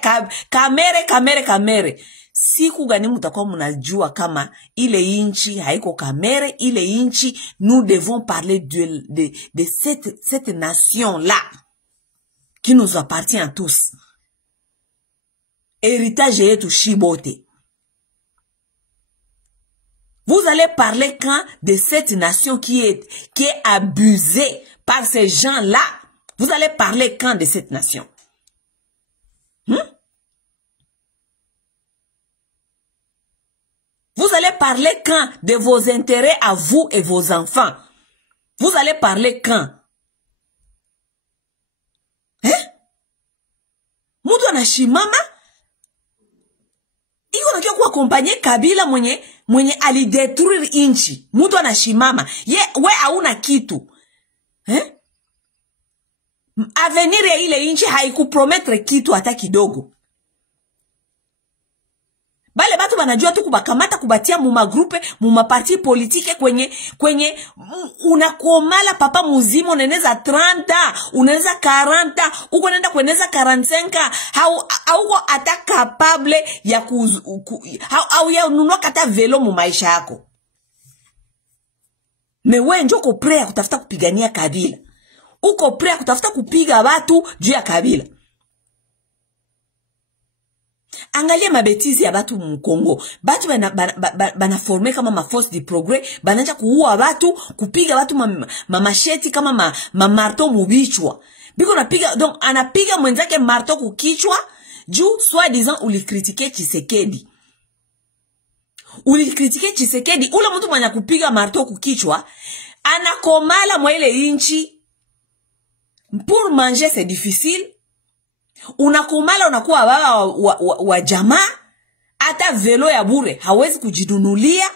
Kamere. Siku gani mtakuwa mnajua kama ile inchi haiko Kamere, ile inchi nous devons parler de cette nation-là qui nous appartient à tous. Héritage yetu shibote. Vous allez parler quand de cette nation qui est abusée par ces gens-là. Vous allez parler quand de cette nation? Vous allez parler quand de vos intérêts à vous et vos enfants? Vous allez parler quand? Mutu anashimama iko nakia kuakompanye Kabila mwenye alidetruire inchi. Mutu anashimama we hauna kitu. Avenir ya ile inchi haikupromettre kitu hata kidogo. Bale batu banajua tu kubakamata kubatia muma grupe, muma parti politike kwenye unakomala papa muzimo uneneza 30, uneneza 40, uko nenda kueneza 45, hauko ata capable ya au ya ununua kata velo mu maisha yako. Mewe njoko prea kutafuta kupigania Kabila. Uko prea kutafuta kupiga watu juu ya Kabila. Angalia mabetizi ya batu mkongo. Batu bana forme kama ma force de progrès, bananja kuua batu, kupiga batu macheti kama marto mubichwa. Biko napiga, donc anapiga mwenzake marto kukichwa juu soi-disant ulikritike Chisekedi. Ulikritike Chisekedi, ule mtu mwenye kupiga marto kukichwa, anakomala mwa ile inchi. Pour manger c'est difficile. Unakumala unakuwa baba wa jamaa, hata velo ya bure hawezi kujinunulia.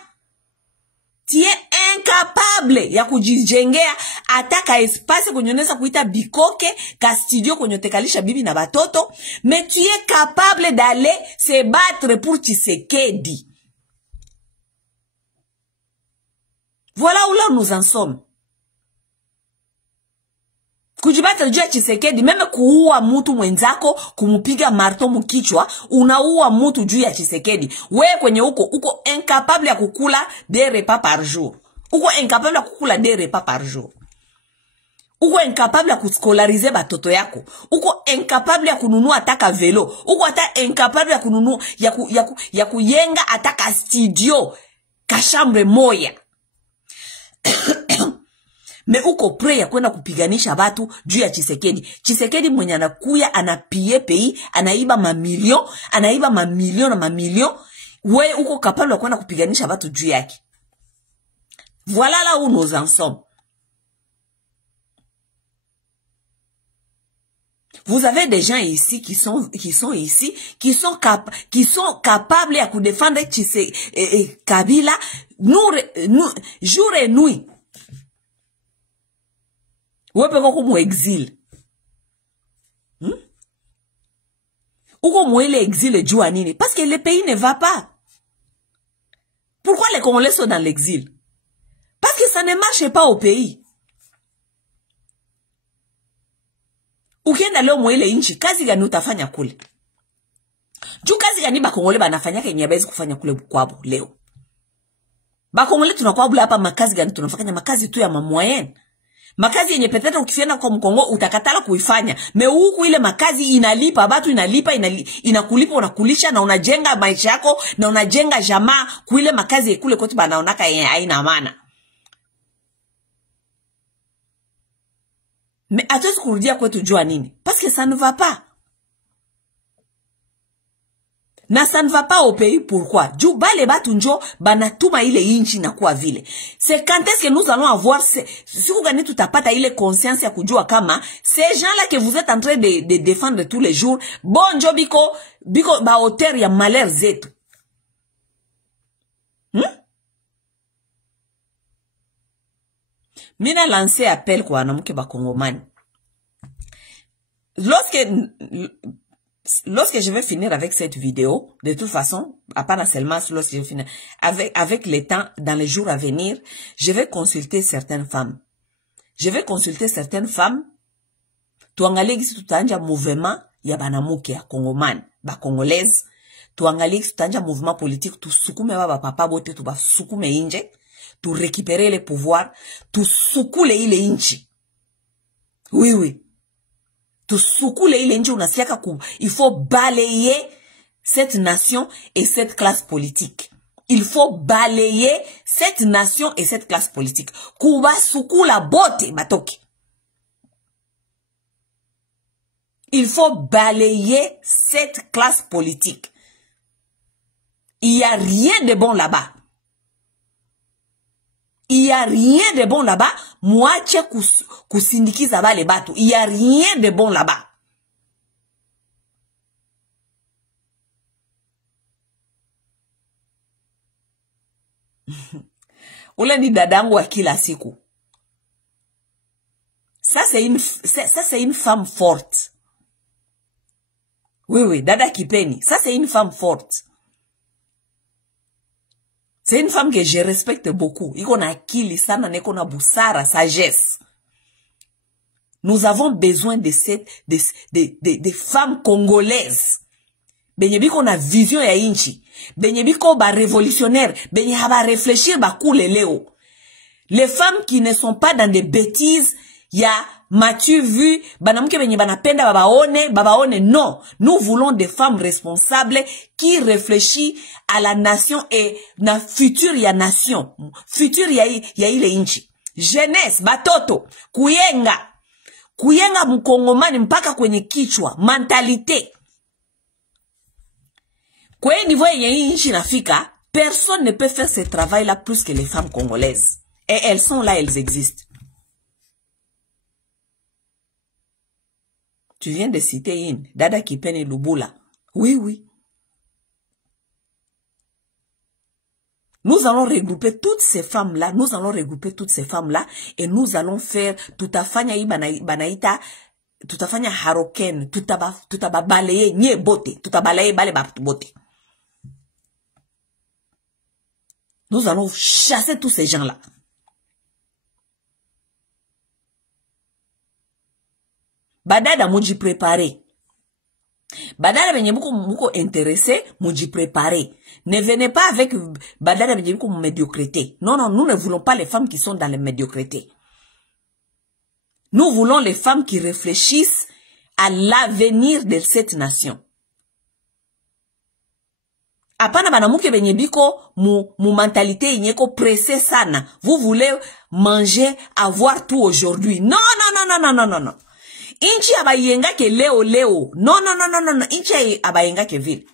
Tie incapable ya kujijengea ataka espace kunyoneza kuita bikoke ka studio kunyotekalisha bibi na batoto, mais tu es capable d'aller se battre pour Tshisekedi. Voilà où là nous en sommes. Kujibata juu ya Tshisekedi, meme kuua mutu mwenzako, kumupiga marto mukichwa, unaua mutu juu ya Tshisekedi. Wewe kwenye uko incapable ya kukula 2 repas par jour. Uko incapable ya kukula 2 repas par jour. Uko incapable ya kuskolarize batoto yako. Uko incapable ya kununua ataka velo. Uko ata incapable ya kununua ya kuyenga ataka studio kashambre moya. Me uko pre ya kwenda kupiganisha watu juu ya Tshisekedi. Tshisekedi mwenye anakuya anapie pei, anaiba mamilion na mamilion. We uko capable ya kwenda kupiganisha watu juu yake. Voilà là où nous en sommes. Vous avez des gens ici qui sont capables à défendre Kabila jour et nuit. Wepe koko mu exil. Uko mwele exil jua nini? Parce que le pays ne va pas. Pourquoi les Congolais sont dans l'exil? Parce que ça ne marche pas au pays. Ukienda leo mwele inchi, kazi gani utafanya kule? Juu kazi gani bakongole banafanya kenye bezi kufanya kule kwabo leo? Bakongole tunakuwa bula hapa makazi gani tunafanya makazi tu ya mamoyenne. Makazi yenye peut-être ukifienda kwa Mkongo utakatala kuifanya. Me huku ile makazi inalipa, batu inakulipa, unakulisha na unajenga maisha yako na unajenga jamaa kuile makazi ekule kote banaonaka yenye haina maana. Me hatuwezi kurudia kwetu jua nini? Parce que ça ne va pas. Na ça ne va pas au pays, pourquoi? Djou bale batu njo banatuma ile inchi na kuwa vile. C'est quand est-ce que nous allons avoir si vous gagnez tout à pata ile conscience ya kujua kama ces gens-là que vous êtes en train de défendre tous les jours, bon njo biko ba hauteur ya malheur zetu. Mina lancé appel kwa wanamuke ba Kongomani. Lorsque je vais finir avec cette vidéo, de toute façon, à part seulement lorsque je vais finir, avec le temps, dans les jours à venir, je vais consulter certaines femmes. Tuangalie gisi tutanja mouvement ya banamuke ya Kongomani, ba Congolaise. Tuangalie gisi tutanja mouvement politique, tusukume baba papa bote, tubasukume inje, tu récupérer les pouvoirs, tu sukule ile inchi. Oui. Tu sukule ile inchi unasiaka il faut balayer cette nation et cette classe politique. Il faut balayer cette nation et cette classe politique. Kuba sukula bote batoki. Il faut balayer cette classe politique. Il n'y a rien de bon là-bas. Il n'y a rien de bon là-bas. Moitié kusindikiza bale batu. Il n'y a rien de bon là-bas. Ule ni dadangu wa kila siku. Ça c'est une femme forte. Oui, dada Kipeni. Ça c'est une femme forte. C'est une femme que je respecte beaucoup. Iko na akili sana, neko na busara, sagesse. Nous avons besoin de femmes congolaises. Benye biko na vision ya inchi. Benye biko ba révolutionnaire. Benye haba réfléchir ba koule leo. Les femmes qui ne sont pas dans des bêtises, ya m'as-tu vu, banamuke benye banapenda babaone, non. Nous voulons des femmes responsables qui réfléchissent à la nation et na futur ya nation. Futur ya ile inchi. Jeunesse, batoto, kuyenga mkongomani mpaka kwenye kichwa, mentalité. Kwenye niveau yenye inchi nafika, personne ne peut faire ce travail-là plus que les femmes congolaises. Et elles sont là, elles existent. Tu viens de citer une, Dada Kipeni Lubula. Oui. Nous allons regrouper toutes ces femmes-là, et nous allons faire tutafanya banaita, tutafanya haroken, tutabalaye nye bote, tutabalaye bale bote. Nous allons chasser tous ces gens-là. Badada muji préparé. Badada benye muko intéressé, muji préparé. Ne venez pas avec badada benye muko médiocrité. Non, nous ne voulons pas les femmes qui sont dans la médiocrité. Nous voulons les femmes qui réfléchissent à l'avenir de cette nation. Apana banamuke benye biko mu mentalité inyeko pressé sana. Vous voulez manger, avoir tout aujourd'hui. Non. Inchi abayenga ke leo. Non. Inchi abayenga ke vile.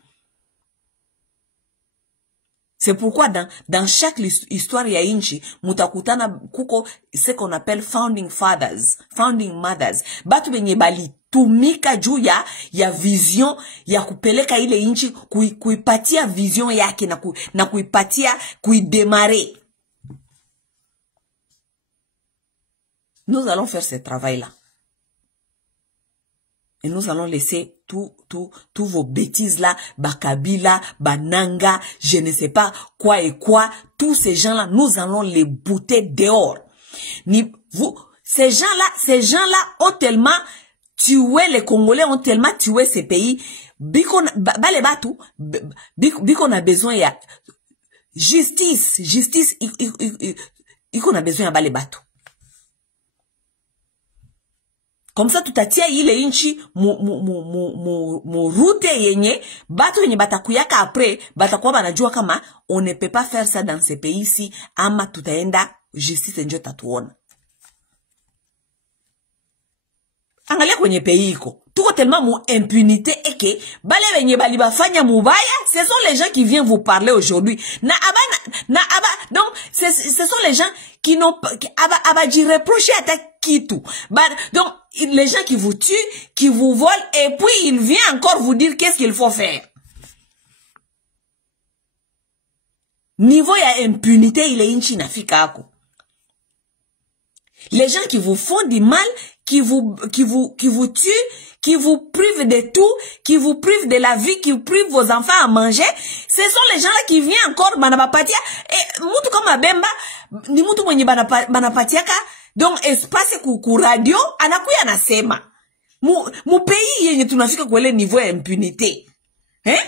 C'est pourquoi dans chaque histoire ya inchi, mutakutana kuko ce qu'on appelle founding mothers. Batu benye bali tumika juu ya vision ya kupeleka ile inchi, kuipatia vision yake na kuipatia, kuidémarrer. Nous allons faire ce travail-là. Et nous allons laisser tous vos bêtises là, Bakabila, Bananga, je ne sais pas quoi et quoi, tous ces gens-là, nous allons les bouter dehors. Ces gens-là ont tellement tué les Congolais, ont tellement tué ces pays. Biko a besoin de justice, iko na besoin ya bale batu. Comme ça tutatia ile inchi mu route yenye batu yenye batakuyaka après batakuwa banajua kama on ne peut pas faire ça dans ce pays-ci ama tutaenda justice njo tatuona. Angalia kwenye pays iko tuko tellement mu impunité et que bale benye bali bafanya mubaya, ce sont les gens qui viennent vous parler aujourd'hui. Donc ce sont les gens qui n'ont aba dit reprocher à ta kitu. Donc les gens qui vous tuent, qui vous volent et puis il vient encore vous dire qu'est-ce qu'il faut faire. Niveau ya impunité il est inchi nafika ako. Les gens qui vous font du mal, qui vous tuent, qui vous privent de tout, qui vous privent de la vie, qui vous privent vos enfants à manger, ce sont les gens là qui viennent encore banapatia et mutu kama bemba ni mutu mwenye banapatiaka donc espace ku radio anakuya nasema mu pays yenye tunafika kwa ile niveau ya impunité. Hein?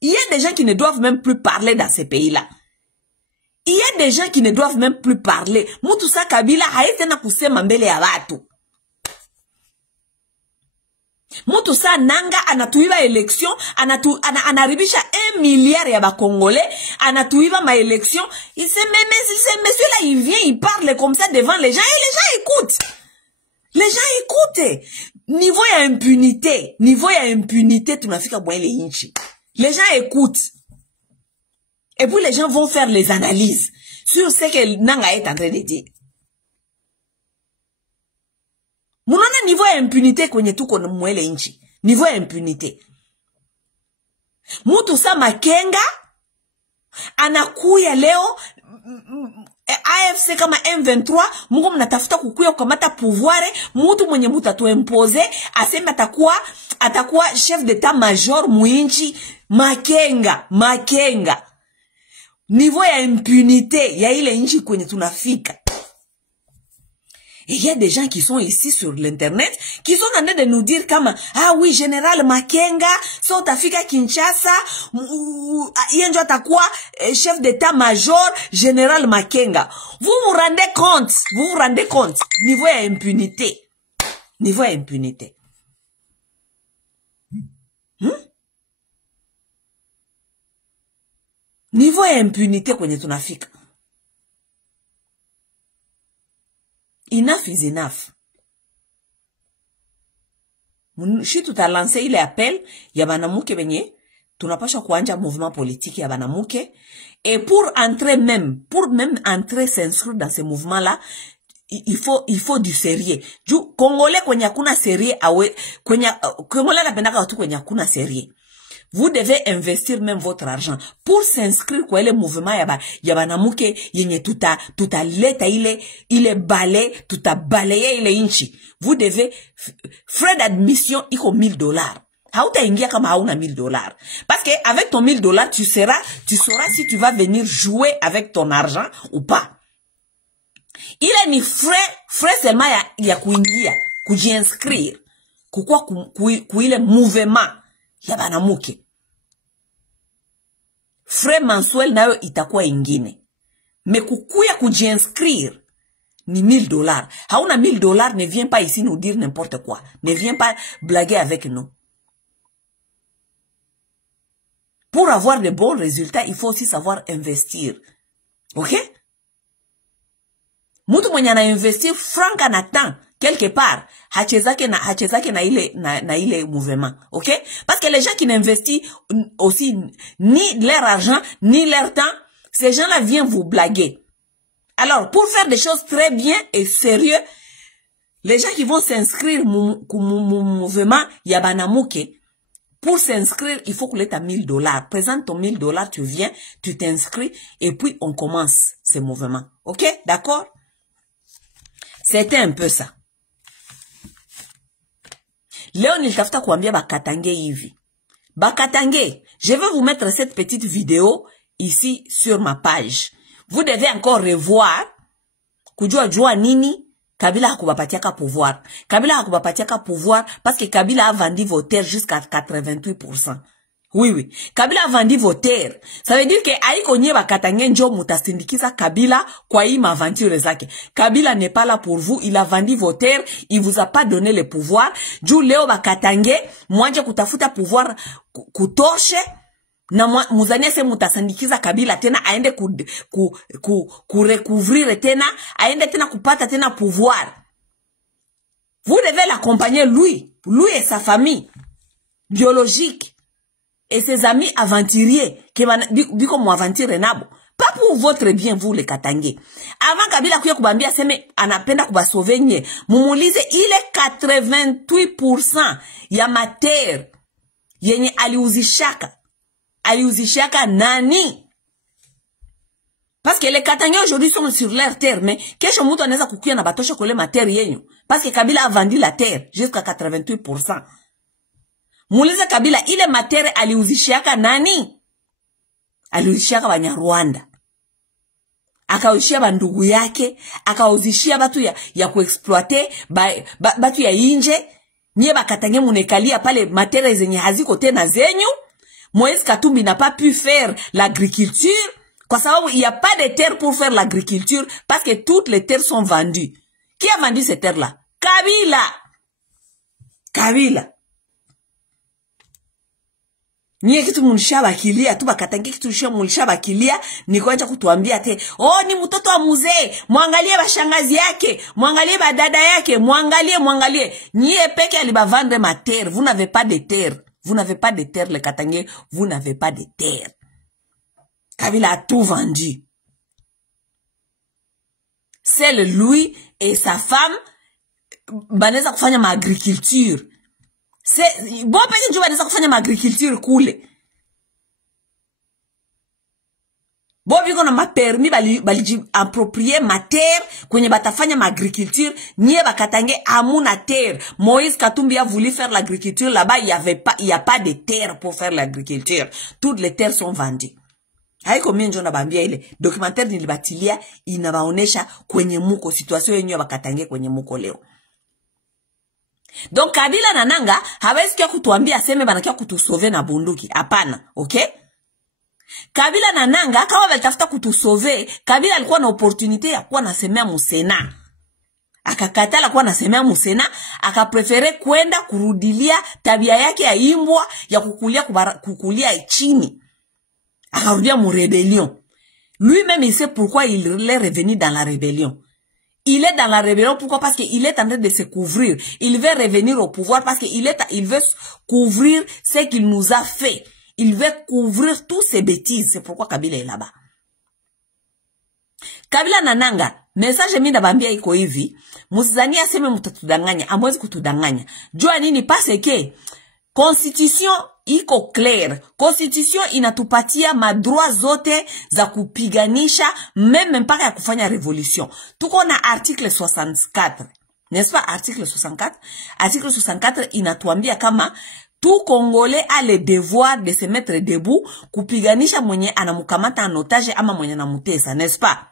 Il y a des gens qui ne doivent même plus parler dans ces pays-là. Il y a des gens qui ne doivent même plus parler. Mutu sa Kabila haitena kusema mbele ya watu. Mutu sa nanga anatuiva election, anaribisha 1 milliard ya ba Congolais, anatuiva ma election. Ce monsieur-là, il vient, il parle comme ça devant les gens et les gens écoutent. Les gens écoutent. Niveau ya impunité, tunafika bwa ile inchi. Les gens écoutent. Et puis les gens vont faire les analyses sur ce que Nanga est en train de dire. Munona niveau ya impunité kwenye tuko mwele inchi. Niveau ya impunité. Mutu sa Makenga anakuya leo AFC kama M23 mungu mnatafuta kukuya kukamata pouvoir, mutu mwenye muta impose aseme atakuwa chef d'état major muinchi. Makenga. Niveau ya impunité ya ile inchi kwenye tunafika. Et il y a des gens qui sont ici sur l'internet qui sont en train de nous dire comme ah oui général Makenga sont Afrika Kinshasa yenjo atakuwa chef d'état major général Makenga. Vous vous rendez compte niveau ya impunité. Niveau ya impunité kwenye tunafika. Enough is enough. Si tuta lancer ile appel ya banamuke benye tunapasha kuanja mouvement politique ya banamuke et pour même entrer s'inscrire dans ce mouvement là il faut du sérieux. Du Congolais kwenye hakuna sérieux awe kwenye Congolais napendaka watu kwenye hakuna sérieux. Vous devez investir même votre argent pour s'inscrire kwa ile mouvement ya banamuke yenye tuta leta ile balai, tuta balaye ile inchi. Vous devez frais d'admission iko $1000. Hauta ingia kama hauna $1000. Parce que avec ton $1000 tu sauras si tu vas venir jouer avec ton argent ou pas. Il a ni frais seulement ya kuingia, kujinscrire, kukua kuile mouvement ya banamuke. Frais mensuel nayo itakuwa ingine. Mais kukuya kujinscrire ni $1000. Hauna $1000, ne viens pas ici nous dire n'importe quoi. Ne viens pas blaguer avec nous. Pour avoir de bons résultats, il faut aussi savoir investir. Ok? Mutu mwenye na investir franc anatan quelque part, hachezake na ile mouvement. Ok? Parce que les gens qui n'investissent aussi ni leur argent, ni leur temps, ces gens-là viennent vous blaguer. Alors, pour faire des choses très bien et sérieux, les gens qui vont s'inscrire au mouvement Yabanamuke, pour s'inscrire, il faut que tu aies $1000. Présente ton $1000, tu viens, tu t'inscris, et puis on commence ce mouvement. Ok? D'accord? C'était un peu ça. Léo nilitafuta kuambia bakatange hivi. Bakatange, je vais vous mettre cette petite vidéo ici sur ma page. Vous devez encore revoir kujua nini Kabila hakubapatiaka pouvoir. Kabila hakubapatiaka pouvoir parce que Kabila a vendu vos terres jusqu'à 88%. Oui. Kabila a vendu vos terres. Ça veut dire que aiko nye bakatange njo mutasindikiza Kabila kwa hii aventure zake. Kabila n'est pas là pour vous. Il a vendu vos terres. Il vous a pas donné le pouvoir. Juu leo bakatange mwanje kutafuta pouvoir kutoshe. Na muzania se mutasindikiza Kabila tena aende recouvrir tena. Aende tena kupata tena pouvoir. Vous devez l'accompagner lui et sa famille biologique. Et ses amis aventuriers, qui biko mwaventure nabo. Pas pour votre bien, vous les Katangé. Avant Kabila kuya kubambia seme, anapenda kubasove nye. Mumulize, il est 88% ya ma terre. Yenye aliuzishaka. Aliuzishaka nani? Parce que les Katangé aujourd'hui sont sur leur terre, mais kesho mutu aneza kukuya na batosho kole ma terre yenyu. Parce que Kabila a vendu la terre jusqu'à 88%. Muulize Kabila ile matere aliuzishiaka nani? Aliuzishiaka Banyarwanda. Akauzishia bandugu yake, akauzishia batu ya kuexploiter, batu ya inje, nye bakatange munekalia pale matere zenye haziko tena zenyu. Moïse Katumbi n'a pas pu faire l'agriculture, kwa sababu il n'y a pas de terre pour faire l'agriculture, parce que toutes les terres sont vendues. Qui a vendu ces terres-là? Kabila. Kabila. Nye kitu mulishaba kilia, tu bakatange kitu mulishaba kilia, ni kuanza kutuambia te, oh ni mtoto wa mzee, muangalie bashangazi yake, muangalie badada yake, muangalie. Nye peke alibavendre ma terre, vous n'avez pas de terre. Vous n'avez pas de terre, les Katangé, vous n'avez pas de terre. Kabila a tout vendu. C'est lui et sa femme, baneza kufanya ma agriculture. C'est bon peke njo baneza kufanya ma agriculture kule. Bon biko na ma permis bali approprier ma terre kwenye batafanya ma agriculture, nye bakatange amuna terre. Moïse Katumbi a voulu faire l'agriculture là-bas, il y a pas de terre pour faire l'agriculture. Toutes les terres sont vendues. Haiko minjo na bambia ile documentaire nilibatilia inabaonesha kwenye muko situation yenyewe bakatange kwenye muko leo. Donc Kabila na Nanga hawezi kia kutuambia aseme banakia kutusove na bunduki. Hapana, okay? Kabila na Nanga kama balitafuta kutusove, Kabila alikuwa na opportunité ya kuwa nasemea musena. Akakatala kuwa nasemea musena, akaprefere kwenda kurudilia tabia yake ya imbwa ya kukulia chini. Akarudia mu rébellion. Lui-même il sait pourquoi il est revenu dans la rébellion. Il est dans la rébellion, pourquoi? Parce qu'il est en train de se couvrir. Il veut revenir au pouvoir parce qu'il veut couvrir ce qu'il nous a fait. Il veut couvrir toutes ces bêtises. C'est pourquoi Kabila est là-bas. Kabila na Nanga, message minda bambia iko hivi, musizani aseme mutatudanganya, amwezi kutudanganya. Jua nini parce que Constitution iko clair. Constitution inatupatia madroit zote za kupiganisha meme mpaka ya kufanya revolution. Tuko na article 64. N'est-ce pas article 64? Article 64 inatuambia kama tout Congolais a le devoir de se mettre debout kupiganisha mwenye anamukamata en otage ama mwenye anamutesa, n'est-ce pas?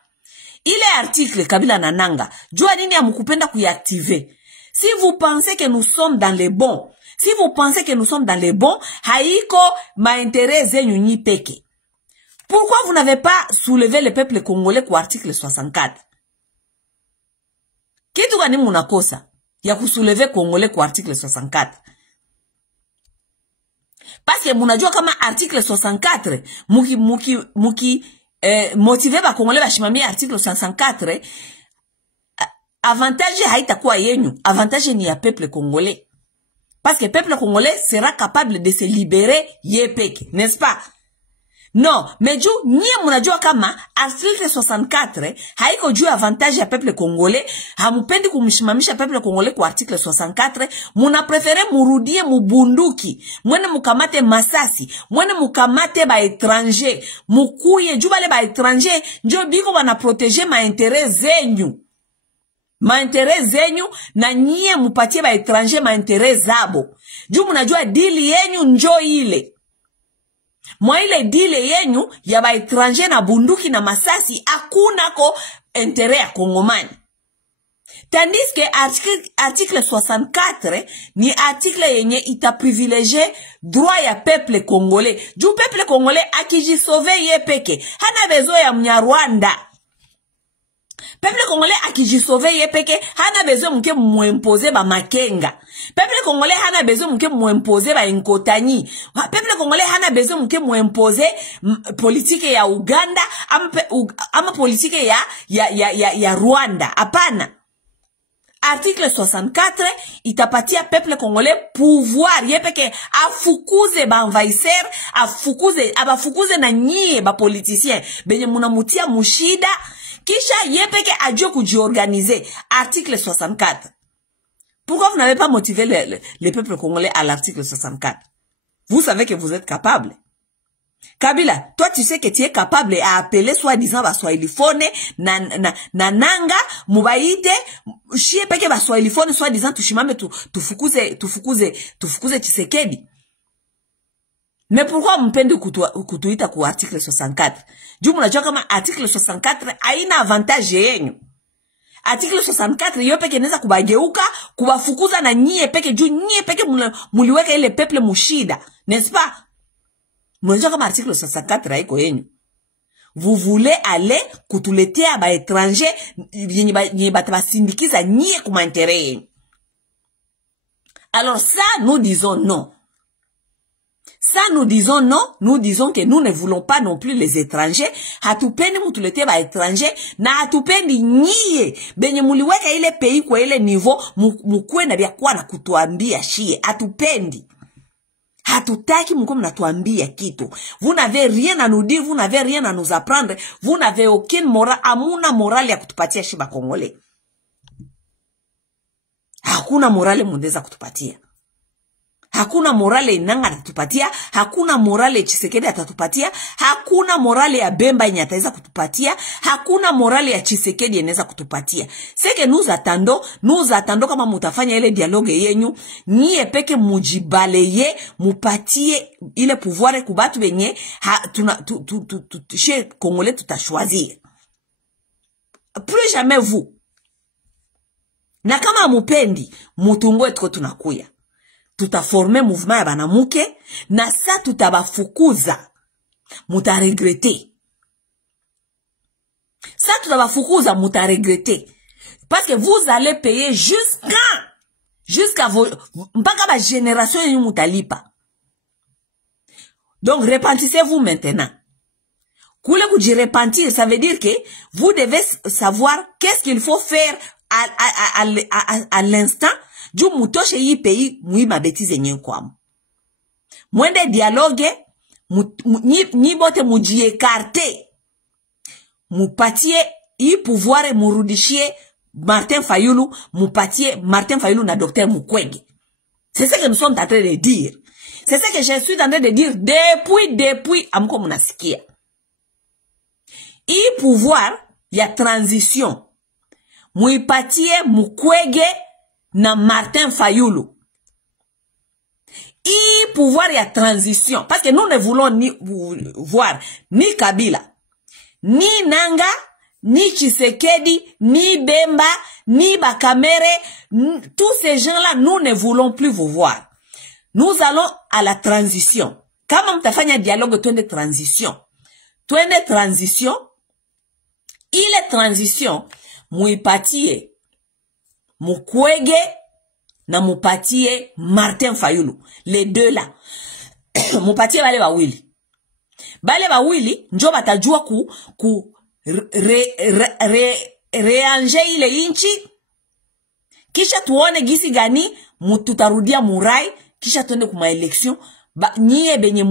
Ile article Kabila na Nanga, jua nini amukupenda kuiactiver? Si vous pensez que nous sommes dans les bons, si vous pensez que nous sommes dans les bons, haiko ma intérêt zenyu nyi peke. Pourquoi vous n'avez pas soulevé le peuple congolais kwa article 64? Kitu gani munakosa ya kusoulever congolais kwa article 64? Parce que munajua kama article 64 motiver ba congolais ba shimamia article 64, avantage haitakuwa yenyu, avantage ni ya peuple congolais. Parce que le peuple congolais sera capable de se libérer yepeke, n'est-ce pas? Non, mais juu nye munajua kama article 64 haiko juu avantage ya peuple congolais, hamupendi kumshimamisha peuple congolais kwa article 64, muna prefere murudie mubunduki, mwene mukamate masasi, mwene mukamate ba étranger, mukuye juu bale ba étranger njo biko wana protéger ma intérêt zenyu. Ma intérêt zenyu na nyie mupatie ba étranger ma intérêt zabo. Juu munajua dili yenyu njo ile. Mwa ile dili yenyu ya ba étranger na bunduki na masasi hakuna ko intérêt ya Kongomani. Tandis que article 64 ni article yenye ita privilégié droit ya peuple congolais. Du peuple congolais akijisauve ye peke. Hana besoin ya Mnyarwanda. Peuple congolais akijisauve ye peke, hana besoin mke muimposer ba Makenga. Peuple congolais hana besoin mke muimposer ba Nkotani. Peuple congolais hana besoin mke muimposer politique ya Uganda ama politique ya Rwanda. Hapana. Article 64 itapatia peuple congolais pouvoir yepeke afukuze ba envahisseur, abafukuze na nyie ba politicien benye munamutia mushida kisha yepeke ajue kujiorganiser. Article 64. Pourquoi vous n'avez pas motivé le peuple congolais à l'article 64? Vous savez que vous êtes capable. Kabila, toi tu sais que tu es capable à appeler soi-disant baswahilifone na nanga mubaite shie peke baswahilifone soi-disant tushimame tufukuze Tshisekedi. Mais pourquoi mpende kutuita ku article 64? Juu mnajua kama article 64 haina avantage yenyu. Article 64 yo peke neza kubageuka kubafukuza na nyie peke juu nyie peke muliweka ile peuple mushida, n'est-ce pas? Mwenja comme article 64 haiko yenyu. Vous voulez aller kutuletea ba étranger yenye batabasindikiza nyie kuma intérêt yenyu. Alors ça, nous disons non. Ça, nous disons non. Nous disons que nous ne voulons pas non plus les étrangers. Hatupendi mutuletea ba étranger na hatupendi nyie benye muliweka ile pays kwa ile niveau mukwe na bya kwa na kutuambia shie. Hatupendi. Hatutaki mko mnatuambia kitu. Vous n'avez rien à nous dire, vous n'avez rien à nous apprendre, vous n'avez aucune morale, amuna morale ya kutupatia shiba Kongole. Hakuna morale mundeza kutupatia. Hakuna morale Inanga atatupatia, hakuna morale Tshisekedi atatupatia, hakuna morale ya Bemba yenye ataweza kutupatia, hakuna morale ya Tshisekedi yeneza kutupatia. C'est que nous attendons kama mutafanya ile dialogue yenyu, nyie peke mujibaleye, mupatie ile pouvoir kubatu benye chez Congolais tutashwazir. Plus jamais vous. Na kama mupendi, mutungoe tuko tunakuya. Tutaforme mouvement ya banamuke na sa tutabafukuza mutaregrete. Ça tutabafukuza mutaregrete parce que vous allez payer jusqu'à vos mpaka ba génération yenyu mutalipa. Donc repentissez-vous maintenant. Koule kuji repentir, ça veut dire que vous devez savoir qu'est-ce qu'il faut faire à l'instant. Ju mutoshe yi pays muima betize nyen kwamu. Mwende dialogue, nyi bote mujiekarte. Mupatie yi pouvoir murudishie Martin Fayulu, mupatie Martin Fayulu na Docteur Mukwege. C'est ce que nous sommes en train de dire. C'est ce que je suis en train de dire depuis amko munasikia. Yi pouvoir ya transition. Muipatie Mukwege na Martin Fayulu. I pouvoir ya transition. Parce que nous ne voulons ni voir ni Kabila, ni Nanga, ni Tshisekedi, ni Bemba, ni Bakamere. Tous ces gens-là, nous ne voulons plus vous voir. Nous allons à la transition. Kama mtafanya dialogue, twende transition. Twende transition. Ile transition, muipatie Mukwege na mupatie Martin Fayulu. Les deux là. Mupatie bale bawili. Bale bawili njo batajua reanje ile inchi. Kisha tuone gisi gani tutarudia murai. Kisha tuende kuma election. Nyie benye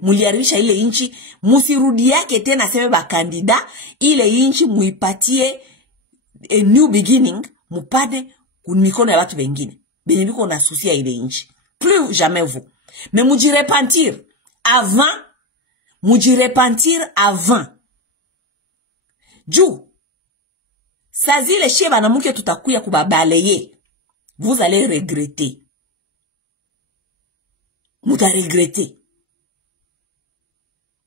muliarisha ile inchi. Musirudi yake tena seme ba kandida. Ile inchi muipatie a new beginning. Mupade kunikono ya watu wengine. Benye biko na susia ile inchi. Plus jamais vous. Mais mujirepentir avant. Ju. Sazile sheba na muke tutakuya kubabaleye. Vous allez regretter. Muta regretter.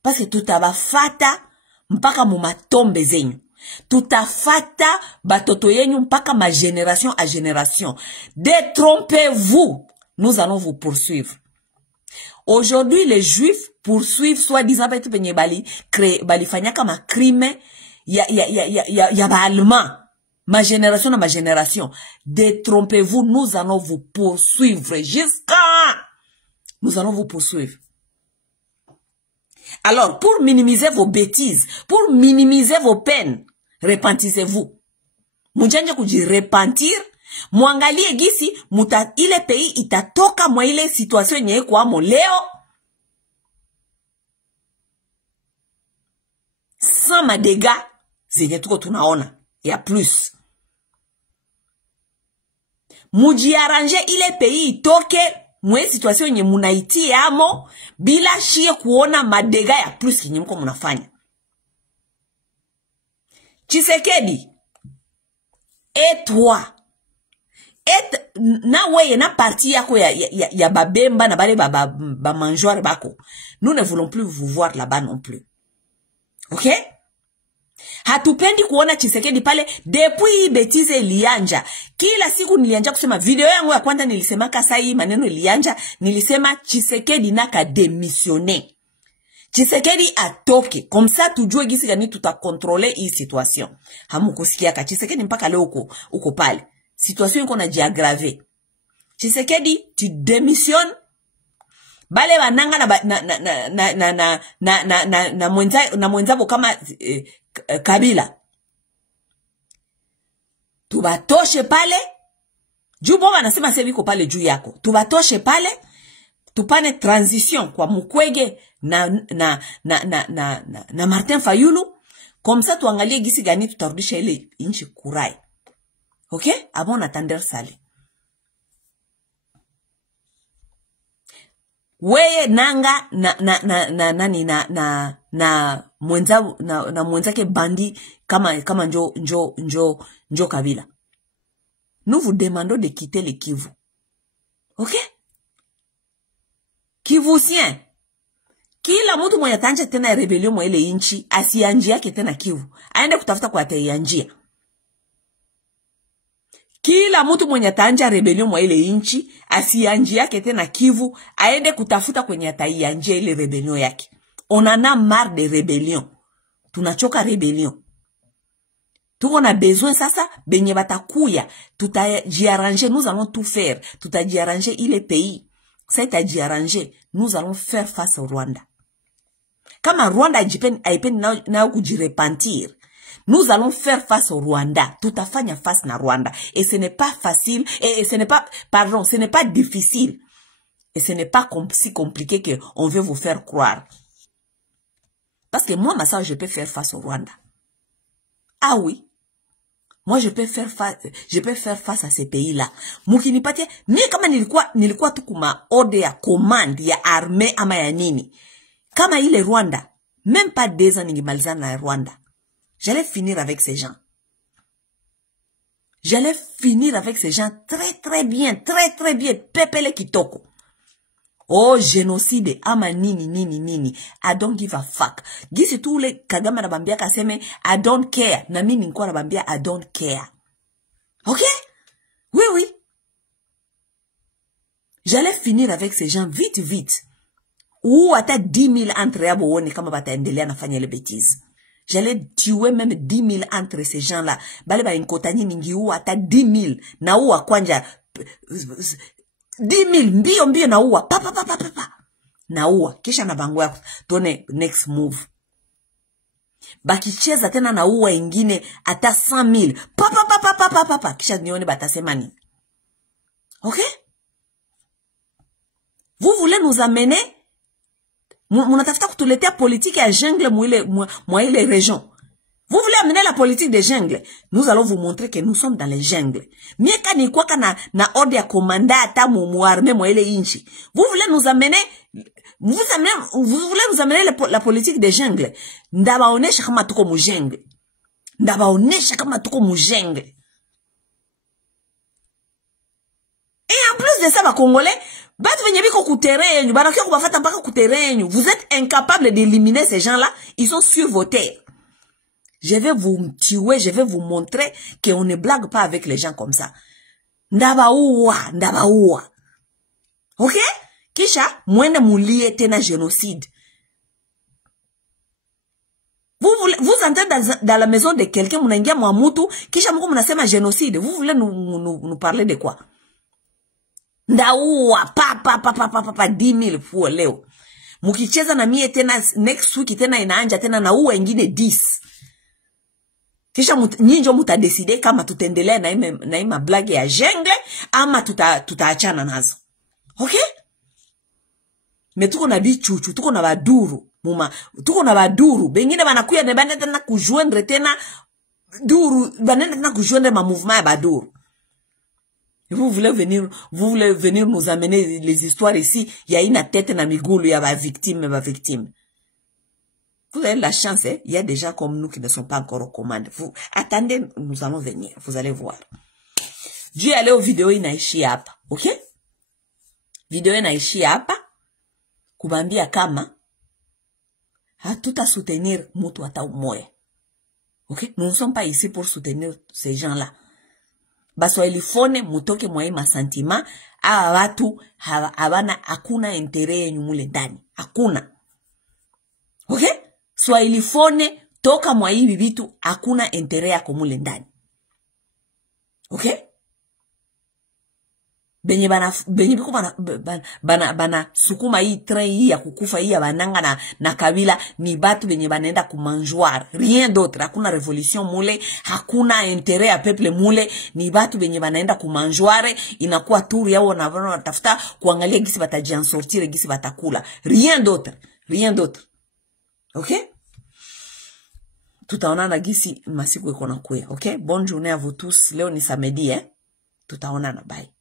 Parce que tutabafata mpaka mumatombe zenyu. tutafata batoto yenyu mpaka ma génération à génération. Détrompez-vous, nous allons vous poursuivre. Aujourd'hui, les juifs poursuivent soi-disant batu penye bali fanyaka ma crime ya ba allemand. Ma génération à ma génération. Détrompez-vous, nous allons vous poursuivre jusqu'à... Nous allons vous poursuivre. Alors, pour minimiser vos bêtises, pour minimiser vos peines, repentissez-vous. Mujanje kuji repentir, muangalie gisi, ile pays itatoka mwa ile situation nye kwa mo leo, sans madega, zenye tuko tunaona, ya plus. Muji arrange ile pays itoke, mwe situation nye munaiti amo, bila shie kuona madega ya plus kinye mko munafanya. Tshisekedi, et toi, na weye na parti yako ya babemba na bale ba manjoire bako. Nous ne voulons plus vous voir là-bas non plus. Ok? Hatupendi kuona Tshisekedi pale depuis betize lianja. Kila siku nilianja kusema video yangu ya kwanza nilisema kasai maneno lianja, nilisema Tshisekedi naka démissionner. Tshisekedi atoke. Comme ça tujue gisi gani tutakontrole hii situation. Hamukusikia ka Tshisekedi mpaka leo uko pale. Situation iko na jiagrave. Tshisekedi tu démissionnes. Bale bananga na mwenzabo kama Kabila. Tubatoshe pale. Jubo wanasema sebiko pale juu yako. Tubatoshe pale. Tupane transition kwa Mukwege na Martin Fayulu. Comme ça tuangalie gisi gani tutarudisha ile inchi kurai. Ok? Avant attendre sali. Weye nanga na mwenzake bandi kama njo Kabila. Nous vous demandons de quitter le Kivu. Ok? Kivusien. Kila mtu mwenye tanja tena rebellion mwa ile inchi asianjia yake tena Kivu. Aende kutafuta kwa ataianjia. Kila mtu mwenye tanja rebellion mwa ile inchi asianjia yake tena Kivu, aende kutafuta kwenye ataianjia ile rebellion yake. On en a marre de rébellion. Tunachoka rébellion. Tuko na besoin sasa benye batakuya, tutajiarranger, nous allons tout faire. Tutajiarranger ile pays. Ça tutajiarranger, nous allons faire face au Rwanda. Kama Rwanda haipendi na kujirepentir, nous allons faire face au Rwanda. Tutafanya face na Rwanda. Et ce n'est pas facile, et ce n'est pas, pardon, ce n'est pas difficile. Et ce n'est pas si compliqué que on veut vous faire croire. Parce que moi, ma soeur, je peux faire face au Rwanda. Ah oui. Moi, je peux faire face à ces pays-là. Mukinipatia, mie kama nilikuwa tu kuma ode ya commande ya armée ama ya nini. Kama ile Rwanda, même pas 2 ans ningimalizana na Rwanda. J'allais finir avec ces gens. J'allais finir avec ces gens très bien, très bien. Pepele kitoko. Oh, génocide, ama nini. I don't give a fuck. Gisi tu ule Kagame na bambia kaseme, I don't care. Na mimi nikuwa na bambia, I don't care. Ok? Oui. J'allais finir avec ces gens vite. Ou ata 10 000 entre yabo wone kama bataendelea nafanya ile bêtise. J'allais tuer même 10 000 entre ces gens-là. Bale ba inkotani mingi ou ata 10 000. Na uwa kwanja 10 000 mbio na uwa. Pa. Na uwa. Kisha na bangu yako. Tone next move. Bakicheza tena na uwa ingine ata 100 000. Pa. Kisha nione batasema nini. Ok? Vous voulez nous amener? Munatafuta kutuletea politique ya jungle mwa ile région. Vous voulez amener la politique des jungles? Nous allons vous montrer que nous sommes dans les jungles. Mieka ni kwa na ordre ya commanda ata mu armée mwa ile inchi. Vous voulez nous amener la politique des jungles? Ndabaonesha kama tuko mu jungle. Et en plus de ça, ba Congolais, vous êtes incapables d'éliminer ces gens-là. Ils sont sur vos terres. Je vais vous tuer, je vais vous montrer qu'on ne blague pas avec les gens comme ça. Ndabaua. Ok? Kisha, mwende mulie tena génocide. Vous entrez dans la maison de quelqu'un, munangia mwamutu, kisha mungu munasema génocide. Vous voulez nous parler de quoi? Ndaua, pa, 10,000 fuo leo. Mukicheza na mie tena, next week tena inaanja tena na uwa ingine 10. Kisha nyinjo mutadeside kama tutendelea na ima blage ya jengle, ama tutaachana nazo. Okay? Me tuko na bichuchu, tuko na baduru. Tuko na baduru. Bengine banakuya ne banenda tena kujoindre tena duru, banenda tena kujoindre ma mouvement ya baduru. Vous voulez venir nous amener les histoires ici, il y a une tête na migulu ya ba victime. Vous avez la chance, il y a des gens comme nous qui ne sont pas encore aux commandes. Vous attendez, nous allons venir, vous allez voir. Dieu allez au vidéo inaishi hapa, OK? Vidéo inaishi hapa kubambia kama hatuta soutenir mutu hata umoya. OK? Nous ne sommes pas ici pour soutenir ces gens-là. Baso elifone mutoke mwa ima sentima, hawa watu hawana hakuna intere yenyu mule ndani. Hakuna. Okay? Swahilifone toka mwa hivi vitu hakuna intere yako mule ndani. Okay? Benye biku bana sukuma hii train hii ya kukufa hii ya bananga na kabila ni batu benye banaenda kumanjoir. Rien d'autre. Hakuna revolution mule, hakuna intérêt ya peuple mule, ni batu benye banaenda kumanjoire, inakuwa turu yao na watafuta kuangalia gisi batajiansortire, gisi batakula. Rien d'autre. Rien d'autre. Okay? Tutaonana gisi masiku iko na kuya. Okay? Bonne journée à vous tous. Leo ni samedi, Tutaonana, bye.